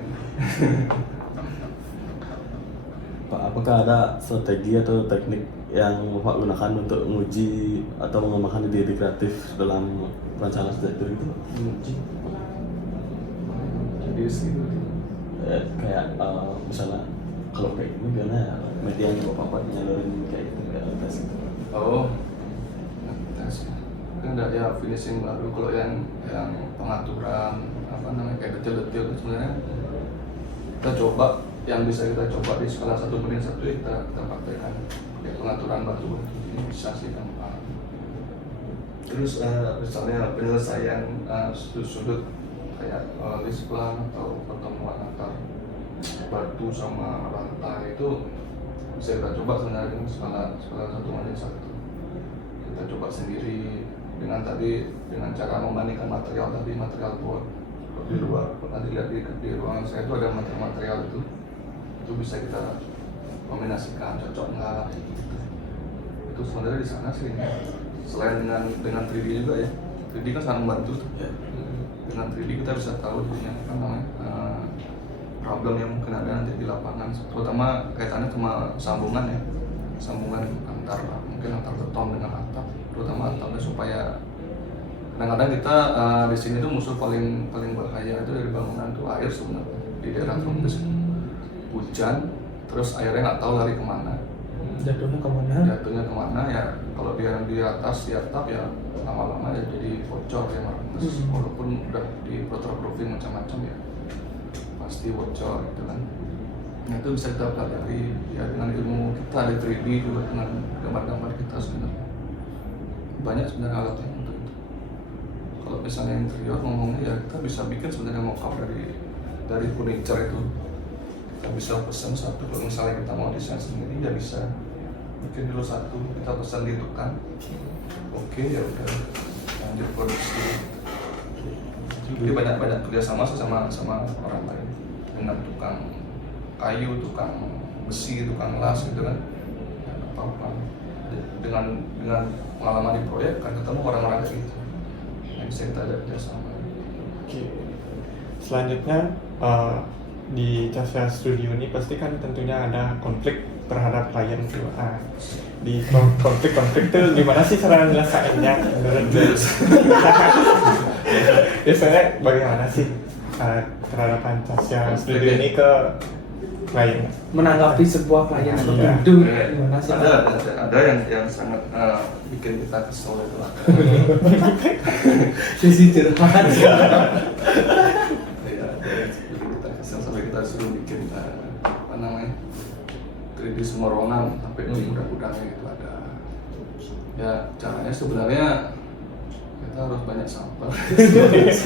Pak, apakah ada strategi atau teknik yang Bapak gunakan untuk menguji atau mengembangkan ide kreatif dalam perencanaan arsitektur itu? Menguji. Jadi segitu. Kayak misalnya kalau kayak ini gimana ya media yang Bapak nyalurin kayak gitu kayak tes gitu. Oh, tes. Kan ada ya finishing baru. Kalau yang pengaturan apa namanya kayak detail-detail sebenarnya kita coba yang bisa kita coba di skala 1/1 kita praktekkan kayak pengaturan batu ini bisa sih gampang. Terus misalnya penyelesaian sudut-sudut kayak list plan atau pertemuan antar batu sama lantai itu bisa kita coba sebenarnya di skala 1/1. Kita coba sendiri dengan cara membandingkan material board di luar. Nanti lihat di ruangan saya itu ada material itu bisa kita kombinasikan cocok nggak gitu. Itu sebenarnya di sana sih selain dengan 3D juga ya, 3D kan sangat membantu tuh. Dengan 3D kita bisa tahu punya apa namanya problem yang mungkin ada nanti di lapangan, terutama kaitannya sama sambungan antar beton dengan atap, terutama atapnya supaya kadang-kadang kita di sini tuh musuh paling bahaya itu dari bangunan tuh air sebenarnya di daerah tropis. Hujan terus airnya nggak tahu lari kemana, jatuhnya kemana ya. Kalau dia di atas di atap ya lama-lama ya jadi bocor ya walaupun udah di waterproofing macam-macam ya pasti bocor gitu kan. Nah itu bisa kita pelajari ya dengan ilmu kita di 3D juga dengan gambar-gambar kita sebenarnya banyak sebenarnya alatnya untuk itu. Kalau misalnya interior ngomongnya ya kita bisa bikin sebenarnya mock-up dari furniture itu. Kita bisa pesan satu, kalau misalnya kita mau desain sendiri ya bisa bikin dulu satu, kita pesan di tukang. Oke ya udah lanjut produksi. Jadi banyak kerjasama sama orang lain dengan tukang kayu, tukang besi, tukang las gitu kan. Ya, apa-apa. Dengan pengalaman di proyek kan ketemu orang-orang kayak gitu. Yang bisa kita ada kerjasama. Oke. Selanjutnya di Casya Studio ini pasti kan tentunya ada konflik terhadap klien gitu. Di konflik itu gimana sih cara menyelesaikannya menurut biasanya bagaimana sih terhadap Casya Studio ini ke klien? Menanggapi sebuah klien seperti itu gimana sih? Ada yang sangat bikin kita kesel itu lah. Sisi curhat. Sampai kita suruh bikin apa namanya 3D semua ruangan sampai di gudang-gudangnya itu ada. Ya caranya sebenarnya kita harus banyak sabar.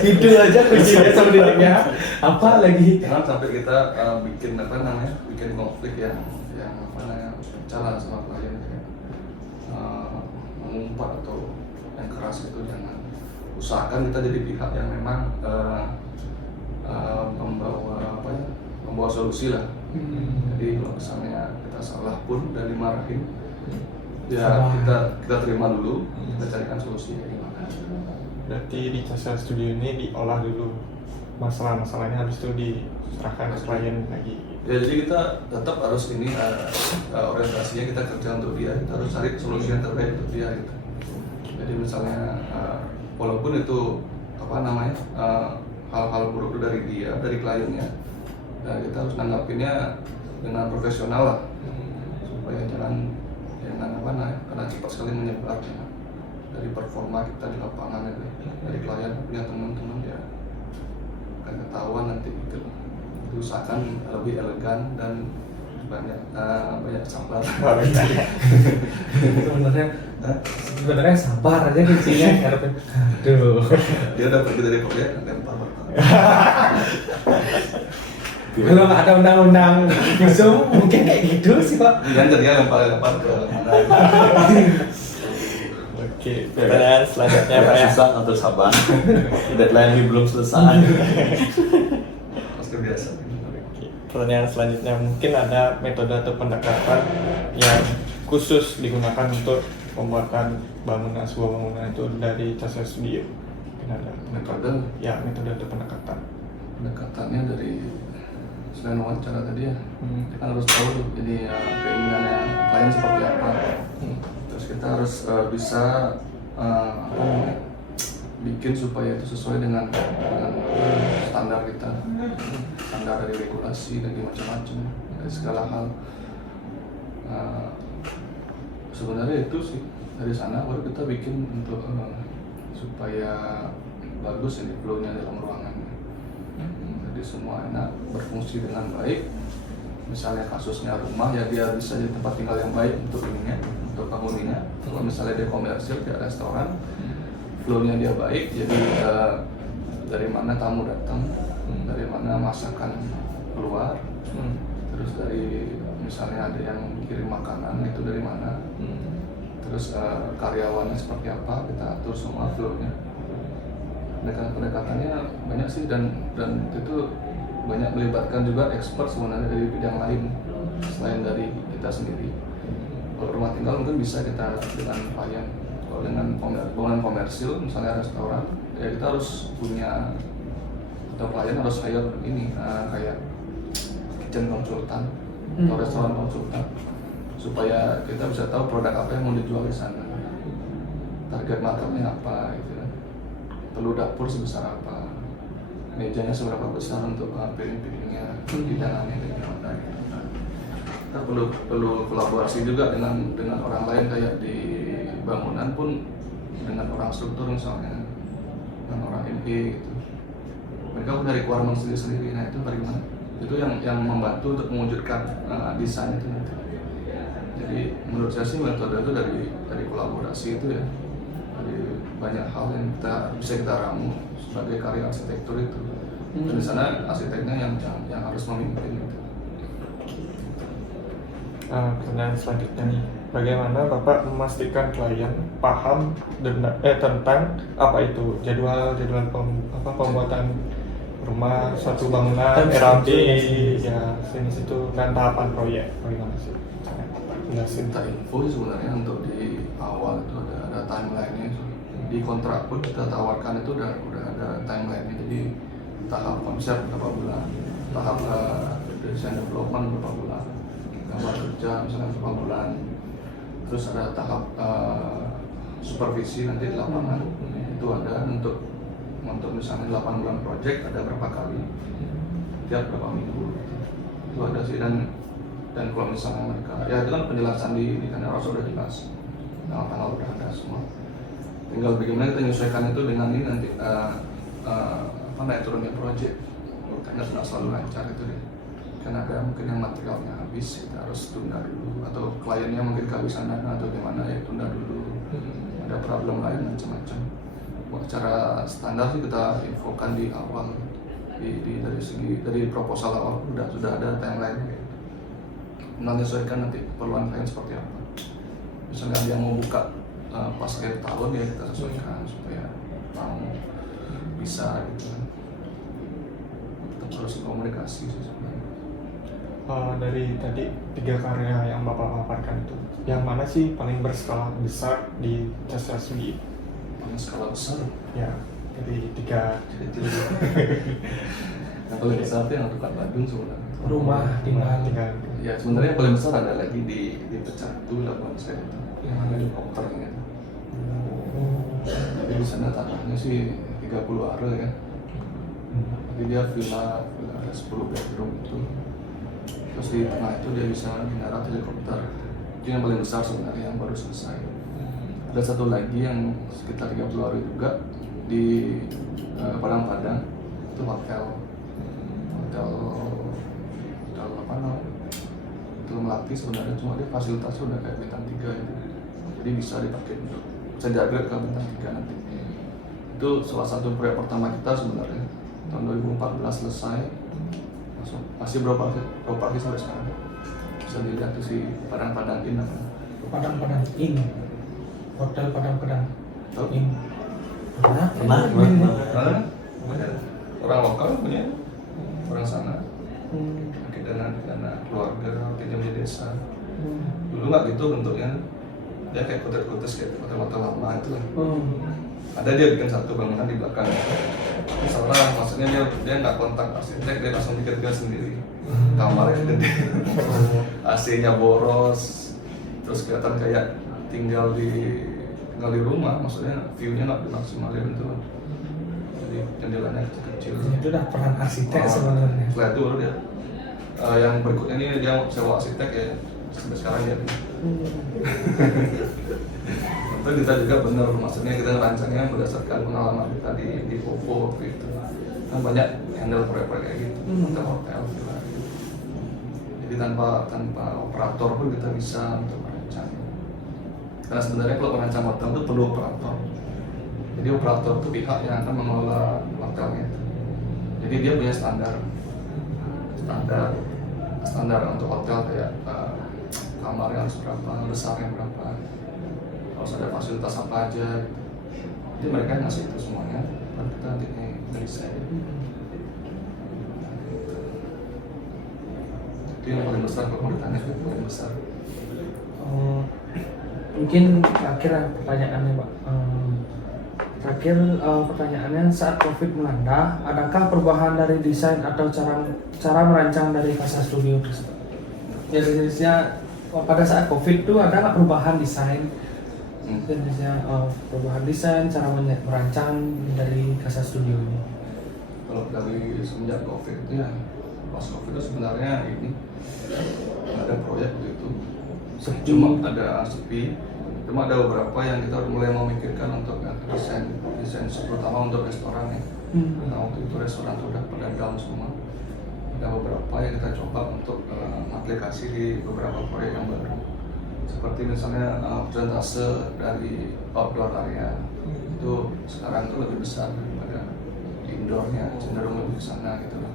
Itu aja kuncinya sebenarnya. Apa lagi? Jangan sampai kita bikin konflik yang apa namanya jalan sama klien kayak mengumpat atau yang keras itu jangan. Usahakan kita jadi pihak yang memang membawa solusi lah. Jadi kalau misalnya kita salah pun dan dimarahin, ya kita terima dulu, kita carikan solusi kayak gimana. Berarti di Casya Studio ini diolah dulu masalah-masalahnya, habis itu diserahkan ke klien lagi. Ya jadi kita tetap harus orientasinya kita kerja untuk dia, kita harus cari solusi yang terbaik untuk dia gitu. Jadi misalnya walaupun itu apa namanya hal-hal buruk dari dia, dari kliennya, dan kita harus nanggapinnya dengan profesional lah, supaya jangan karena cepat sekali menyebar dari performa kita di lapangan itu, dari klien punya teman-teman ya akan ketahuan nanti gitu. Usahakan lebih elegan dan banyak sabar. Sebenarnya sabar aja kuncinya. Aduh. Dia udah pergi dari proyek lempar bertanya. Kalau nggak ada undang-undang visum mungkin kayak gitu sih Pak. Jangan jadi lempar ke mana. Oke, pertanyaan selanjutnya Pak ya. Susah atau sabar. Deadline ini belum selesai. Mas kebiasa. Oke, pertanyaan selanjutnya, mungkin ada metode atau pendekatan yang khusus digunakan untuk pembuatan sebuah bangunan itu dari Casa Studio. Mungkin ada Metode? Ya, metode atau pendekatan. Pendekatannya dari selain wawancara tadi ya, kita kan harus tahu tuh jadi keinginannya klien seperti apa. Terus kita harus bisa apa namanya, bikin supaya itu sesuai dengan standar kita, standar dari regulasi dari macam-macam, dari segala hal. Sebenarnya itu sih dari sana baru kita bikin untuk supaya bagus ini flow-nya dalam ruangan. Jadi semua enak, berfungsi dengan baik. Misalnya kasusnya rumah ya dia bisa jadi tempat tinggal yang baik untuk ininya, untuk penghuninya. Kalau misalnya dia komersil kayak restoran, flow-nya dia baik. Jadi dari mana tamu datang, dari mana masakan keluar, terus dari misalnya ada yang kirim makanan itu dari mana, terus karyawannya seperti apa, kita atur semua flow-nya. Pendekatannya banyak sih dan itu banyak melibatkan juga expert sebenarnya dari bidang lain selain dari kita sendiri. Kalau rumah tinggal mungkin bisa kita dengan klien. Kalau dengan bangunan komersil misalnya restoran, ya kita harus punya atau klien harus hire ini kayak kitchen konsultan atau restoran konsultan supaya kita bisa tahu produk apa yang mau dijual di sana, target marketnya apa gitu kan, perlu dapur sebesar apa, mejanya seberapa besar untuk piring-piringnya, hidangannya kayak gimana gitu. Kita perlu kolaborasi juga dengan orang lain kayak di bangunan pun dengan orang struktur misalnya, dengan orang MP gitu. Mereka pun dari requirement sendiri-sendiri, nah itu bagaimana? Itu yang membantu untuk mewujudkan desain itu nanti. Jadi menurut saya sih metode itu dari kolaborasi itu ya, dari banyak hal yang bisa kita ramu sebagai karya arsitektur itu. Dan di sana arsiteknya yang harus memimpin itu. Pertanyaan selanjutnya nih, bagaimana Bapak memastikan klien paham tentang apa itu jadwal pembuatan rumah, suatu bangunan, RAB, ya sini situ, dan tahapan proyek, bagaimana sih? Jelasin. Kita info sebenarnya untuk di awal itu ada timeline-nya itu. Di kontrak pun kita tawarkan itu udah ada timeline-nya. Jadi tahap konsep berapa bulan, tahap desain development berapa bulan, gambar kerja misalnya berapa bulan, terus ada tahap supervisi nanti di lapangan. Itu ada untuk misalnya 8 bulan project ada berapa kali, tiap berapa minggu, itu ada sih. Dan kalau misalnya mereka, ya itu kan penjelasan di kanal sudah jelas, tanggal udah ada semua. Tinggal bagaimana kita menyesuaikan itu dengan ini nanti naik turunnya project, karena tidak selalu lancar itu deh. Kan ada mungkin yang materialnya habis, kita harus tunda dulu, atau kliennya mungkin kehabisan dana atau gimana ya tunda dulu. Ada problem lain macam-macam. Secara standar sih kita infokan di awal, dari proposal awal sudah ada timeline. Menyesuaikan nanti keperluan klien seperti apa. Misalnya dia mau buka pas akhir tahun ya kita sesuaikan supaya tamu bisa gitu kan. Kita terus komunikasi sih sebenarnya. Dari tadi 3 karya yang Bapak paparkan itu, yang mana sih paling berskala besar di Casa Studio? Paling skala besar Ya, dari 3 yang paling besar itu yang dekat Bandung sebenarnya. Rumah tinggal. Ya sebenarnya yang paling besar ada lagi di Pecatu Labuan Saya itu yang ada di Koper gitu. Tapi di sana tanahnya sih 30 are ya. Tapi dia villa ada 10 bedroom itu. Terus di tengah itu dia bisa mendarat helikopter. Itu yang paling besar sebenarnya yang baru selesai. Ada satu lagi yang sekitar 30 are juga di Padang-Padang, itu hotel apa namanya? Itu Melati sebenarnya, cuma dia fasilitasnya udah kayak bintang 3 gitu. Jadi bisa dipakai untuk bisa di-upgrade ke bintang 3 nanti. Itu salah satu proyek pertama kita sebenarnya. Tahun 2014 selesai. Masih beroperasi sampai sekarang. Bisa dilihat tuh si Padang-Padang Inn namanya. Padang-Padang Inn. Hotel Padang Kedang. Tahu? Ini. Pernah? Pernah. Karena orang lokal punya orang sana. Dana keluarga, pinjam di desa. Dulu nggak gitu bentuknya. Dia kayak kotes-kotes kayak hotel-hotel lama itu lah. Ada dia bikin satu bangunan di belakang. Misalnya, maksudnya dia nggak kontak arsitek, dia langsung bikin sendiri. Kamarnya gede, AC-nya boros, terus kelihatan kayak tinggal di rumah, maksudnya view-nya nggak dimaksimalin gitu. Jadi jendelanya kecil-kecil. Itu udah peran arsitek sebenarnya. Setelah itu baru dia yang berikutnya ini dia sewa arsitek ya sampai sekarang ya. Tentu kita juga benar, maksudnya kita ngerancangnya berdasarkan pengalaman kita di Popo waktu itu. Kan banyak handle proyek-proyek kayak gitu, hotel-hotel gitu. Jadi tanpa operator pun kita bisa untuk merancang. Karena sebenarnya kalau merancang hotel itu perlu operator. Jadi operator itu pihak yang akan mengelola hotelnya. Jadi dia punya standar untuk hotel kayak kamarnya harus berapa, besarnya berapa, harus ada fasilitas apa aja gitu. Jadi mereka ngasih itu semuanya, dan kita nanti desain. Itu yang paling besar kalau ditanya itu paling besar. Mungkin terakhir pertanyaannya Pak. Terakhir pertanyaannya, saat COVID melanda, adakah perubahan dari desain atau cara merancang dari Casa Studio tersebut? Jenisnya pada saat COVID itu ada nggak perubahan desain? Jenisnya perubahan desain, cara merancang dari Casa Studio ini? Kalau dari semenjak COVID itu ya, pas COVID itu sebenarnya ini nggak ada proyek begitu. Cuma ada sepi. Cuma ada beberapa yang kita mulai memikirkan untuk desain terutama untuk restoran ya. Nah, waktu itu restoran sudah pada down semua. Ada beberapa yang kita coba untuk aplikasi di beberapa proyek yang baru. Seperti misalnya presentase dari outdoor area itu sekarang tuh lebih besar daripada di indoornya, cenderung lebih ke sana gitu loh.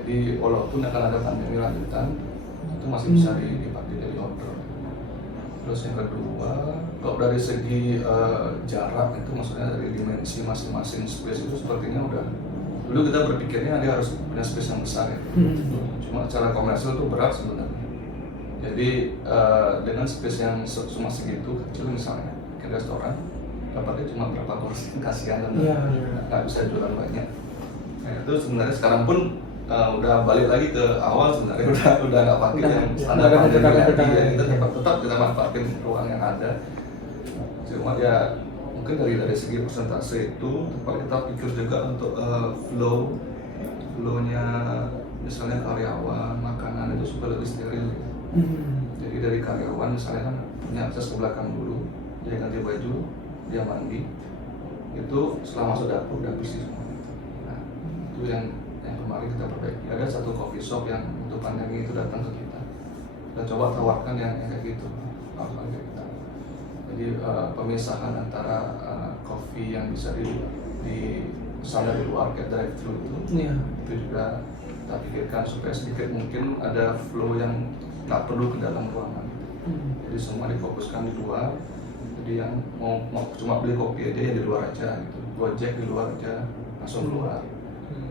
Jadi walaupun akan ada pandemi lanjutan, itu masih bisa dipakai dari outdoor. Terus yang kedua, kalau dari segi jarak itu maksudnya dari dimensi masing-masing space itu sepertinya udah, dulu kita berpikirnya dia harus punya space yang besar ya. Cuma secara komersial itu berat sebenarnya. Jadi dengan space yang cuma segitu kecil misalnya, ke restoran dapatnya cuma berapa porsi, kasihan dan nggak bisa jualan banyak. Nah itu sebenarnya sekarang pun udah balik lagi ke awal sebenarnya, udah nggak pakai yang standar pandemi lagi ya. Kita tetap kita manfaatin ruang yang ada. Cuma ya mungkin dari segi persentase itu tempat kita pikir juga untuk flow-nya misalnya karyawan, makanan itu supaya lebih steril. Jadi dari karyawan misalnya kan punya akses ke belakang dulu, dia ganti baju, dia mandi, itu setelah masuk dapur udah bersih semua. Nah itu yang kemarin kita perbaiki. Ada satu coffee shop yang untuk pandemi itu datang ke kita. Kita coba tawarkan yang kayak gitu, kayak kita. Jadi pemisahan antara kopi yang bisa pesan dari luar kayak drive-thru itu juga kita pikirkan supaya sedikit mungkin ada flow yang nggak perlu ke dalam ruangan. Jadi semua difokuskan di luar. Jadi yang mau cuma beli kopi aja ya di luar aja gitu. Gojek di luar aja, langsung keluar.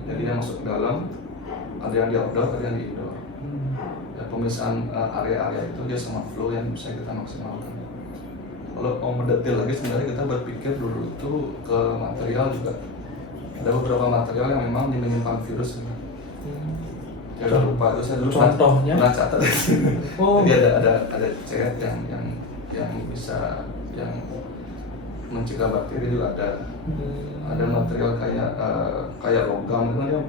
Jadi yang masuk ke dalam, ada yang di outdoor, ada yang di indoor. Dan pemisahan area-area itu dia sama flow yang bisa kita maksimalkan. Kalau mau mendetail lagi sebenarnya kita berpikir dulu itu ke material juga. Ada beberapa material yang memang menyimpan virus. Ya udah lupa itu saya dulu pernah catat. Jadi ada cat yang bisa yang mencegah bakteri juga ada. Ada material kayak logam itu kan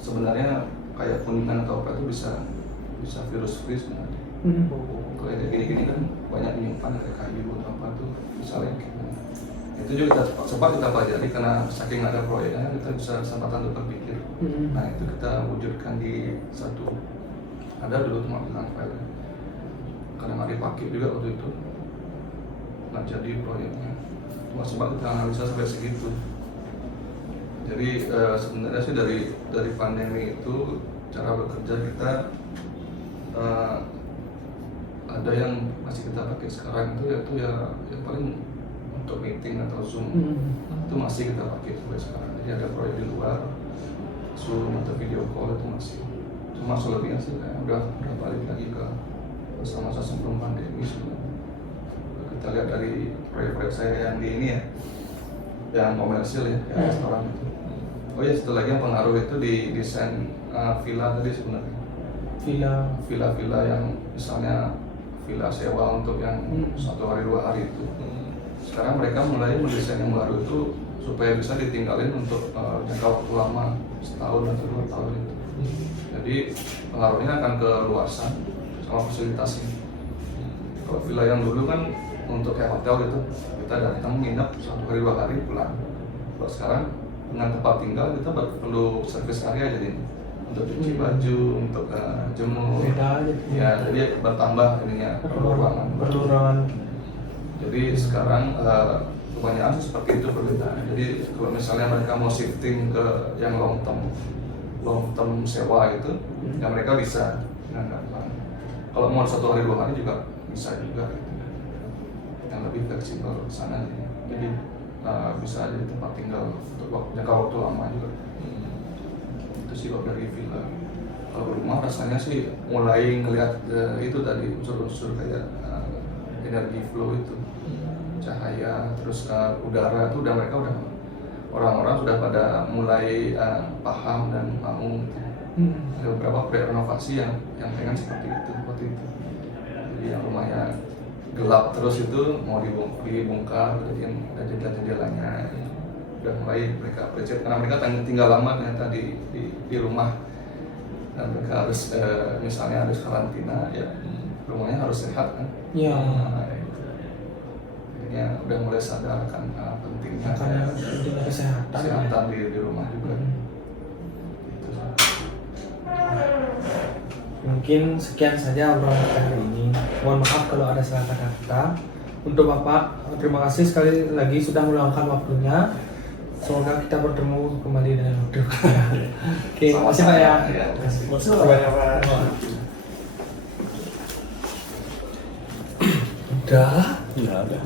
sebenarnya kayak kuningan atau apa itu bisa virus free sebenarnya. Kalau kayak gini kan banyak menyimpan kayak kayu atau apa tuh bisa lengket. Itu juga kita pelajari karena saking ada proyeknya kita bisa kesempatan untuk berpikir. Nah itu kita wujudkan di satu, ada dulu cuma bilang file karena nggak dipakai juga waktu itu nggak jadi proyeknya. Cuma sebab kita analisa sampai segitu. Jadi sebenarnya sih dari pandemi itu cara bekerja kita ada yang masih kita pakai sekarang itu ya paling untuk meeting atau Zoom itu masih kita pakai sampai sekarang. Jadi ada proyek di luar Zoom atau video call itu masih, cuma selebihnya sih udah balik lagi ke masa-masa sebelum pandemi sebenarnya. Kita lihat dari proyek-proyek saya yang di ini ya, yang komersil ya, kayak restoran itu. Oh ya, satu lagi yang pengaruh itu di desain villa tadi sebenarnya. Villa yang misalnya villa sewa untuk yang 1 hari 2 hari itu. Sekarang mereka mulai mendesain yang baru itu supaya bisa ditinggalin untuk jangka waktu lama, setahun atau 2 tahun itu. Jadi pengaruhnya akan ke luasan sama fasilitasnya. Kalau villa yang dulu kan untuk kayak hotel gitu, kita datang nginep 1 hari 2 hari pulang. Kalau sekarang dengan tempat tinggal kita perlu service area jadi untuk cuci baju, untuk jemur. Beda aja. Ya, jadi bertambah ininya perlu ruangan. Jadi sekarang kebanyakan seperti itu perbedaan. Jadi kalau misalnya mereka mau shifting ke yang long term sewa itu, ya mereka bisa dengan gampang. Kalau mau 1 hari 2 hari juga bisa juga. Yang lebih fleksibel ke sana. Jadi bisa jadi tempat tinggal untuk jangka waktu lama juga. Itu sih kalau dari villa. Kalau rumah rasanya sih mulai ngelihat itu tadi unsur-unsur kayak energi flow itu, cahaya, terus udara itu mereka udah orang-orang sudah pada mulai paham dan mau. Ada beberapa proyek renovasi yang pengen seperti itu. Jadi yang rumahnya gelap terus itu mau dibongkar, jadi yang ada jendela-jendelanya udah mulai mereka appreciate karena mereka tinggal lama ternyata di rumah dan mereka harus misalnya harus karantina ya rumahnya harus sehat kan. Ya. Akhirnya udah mulai sadar akan pentingnya kesehatan di rumah juga. Gitu. Mungkin sekian saja obrolan kita hari ini. Mohon maaf kalau ada salah kata. Untuk Bapak, terima kasih sekali lagi sudah meluangkan waktunya. Semoga kita bertemu kembali dengan waktu. Oke, terima kasih Pak ya. Terima kasih banyak Pak. Udah. Nggak ada.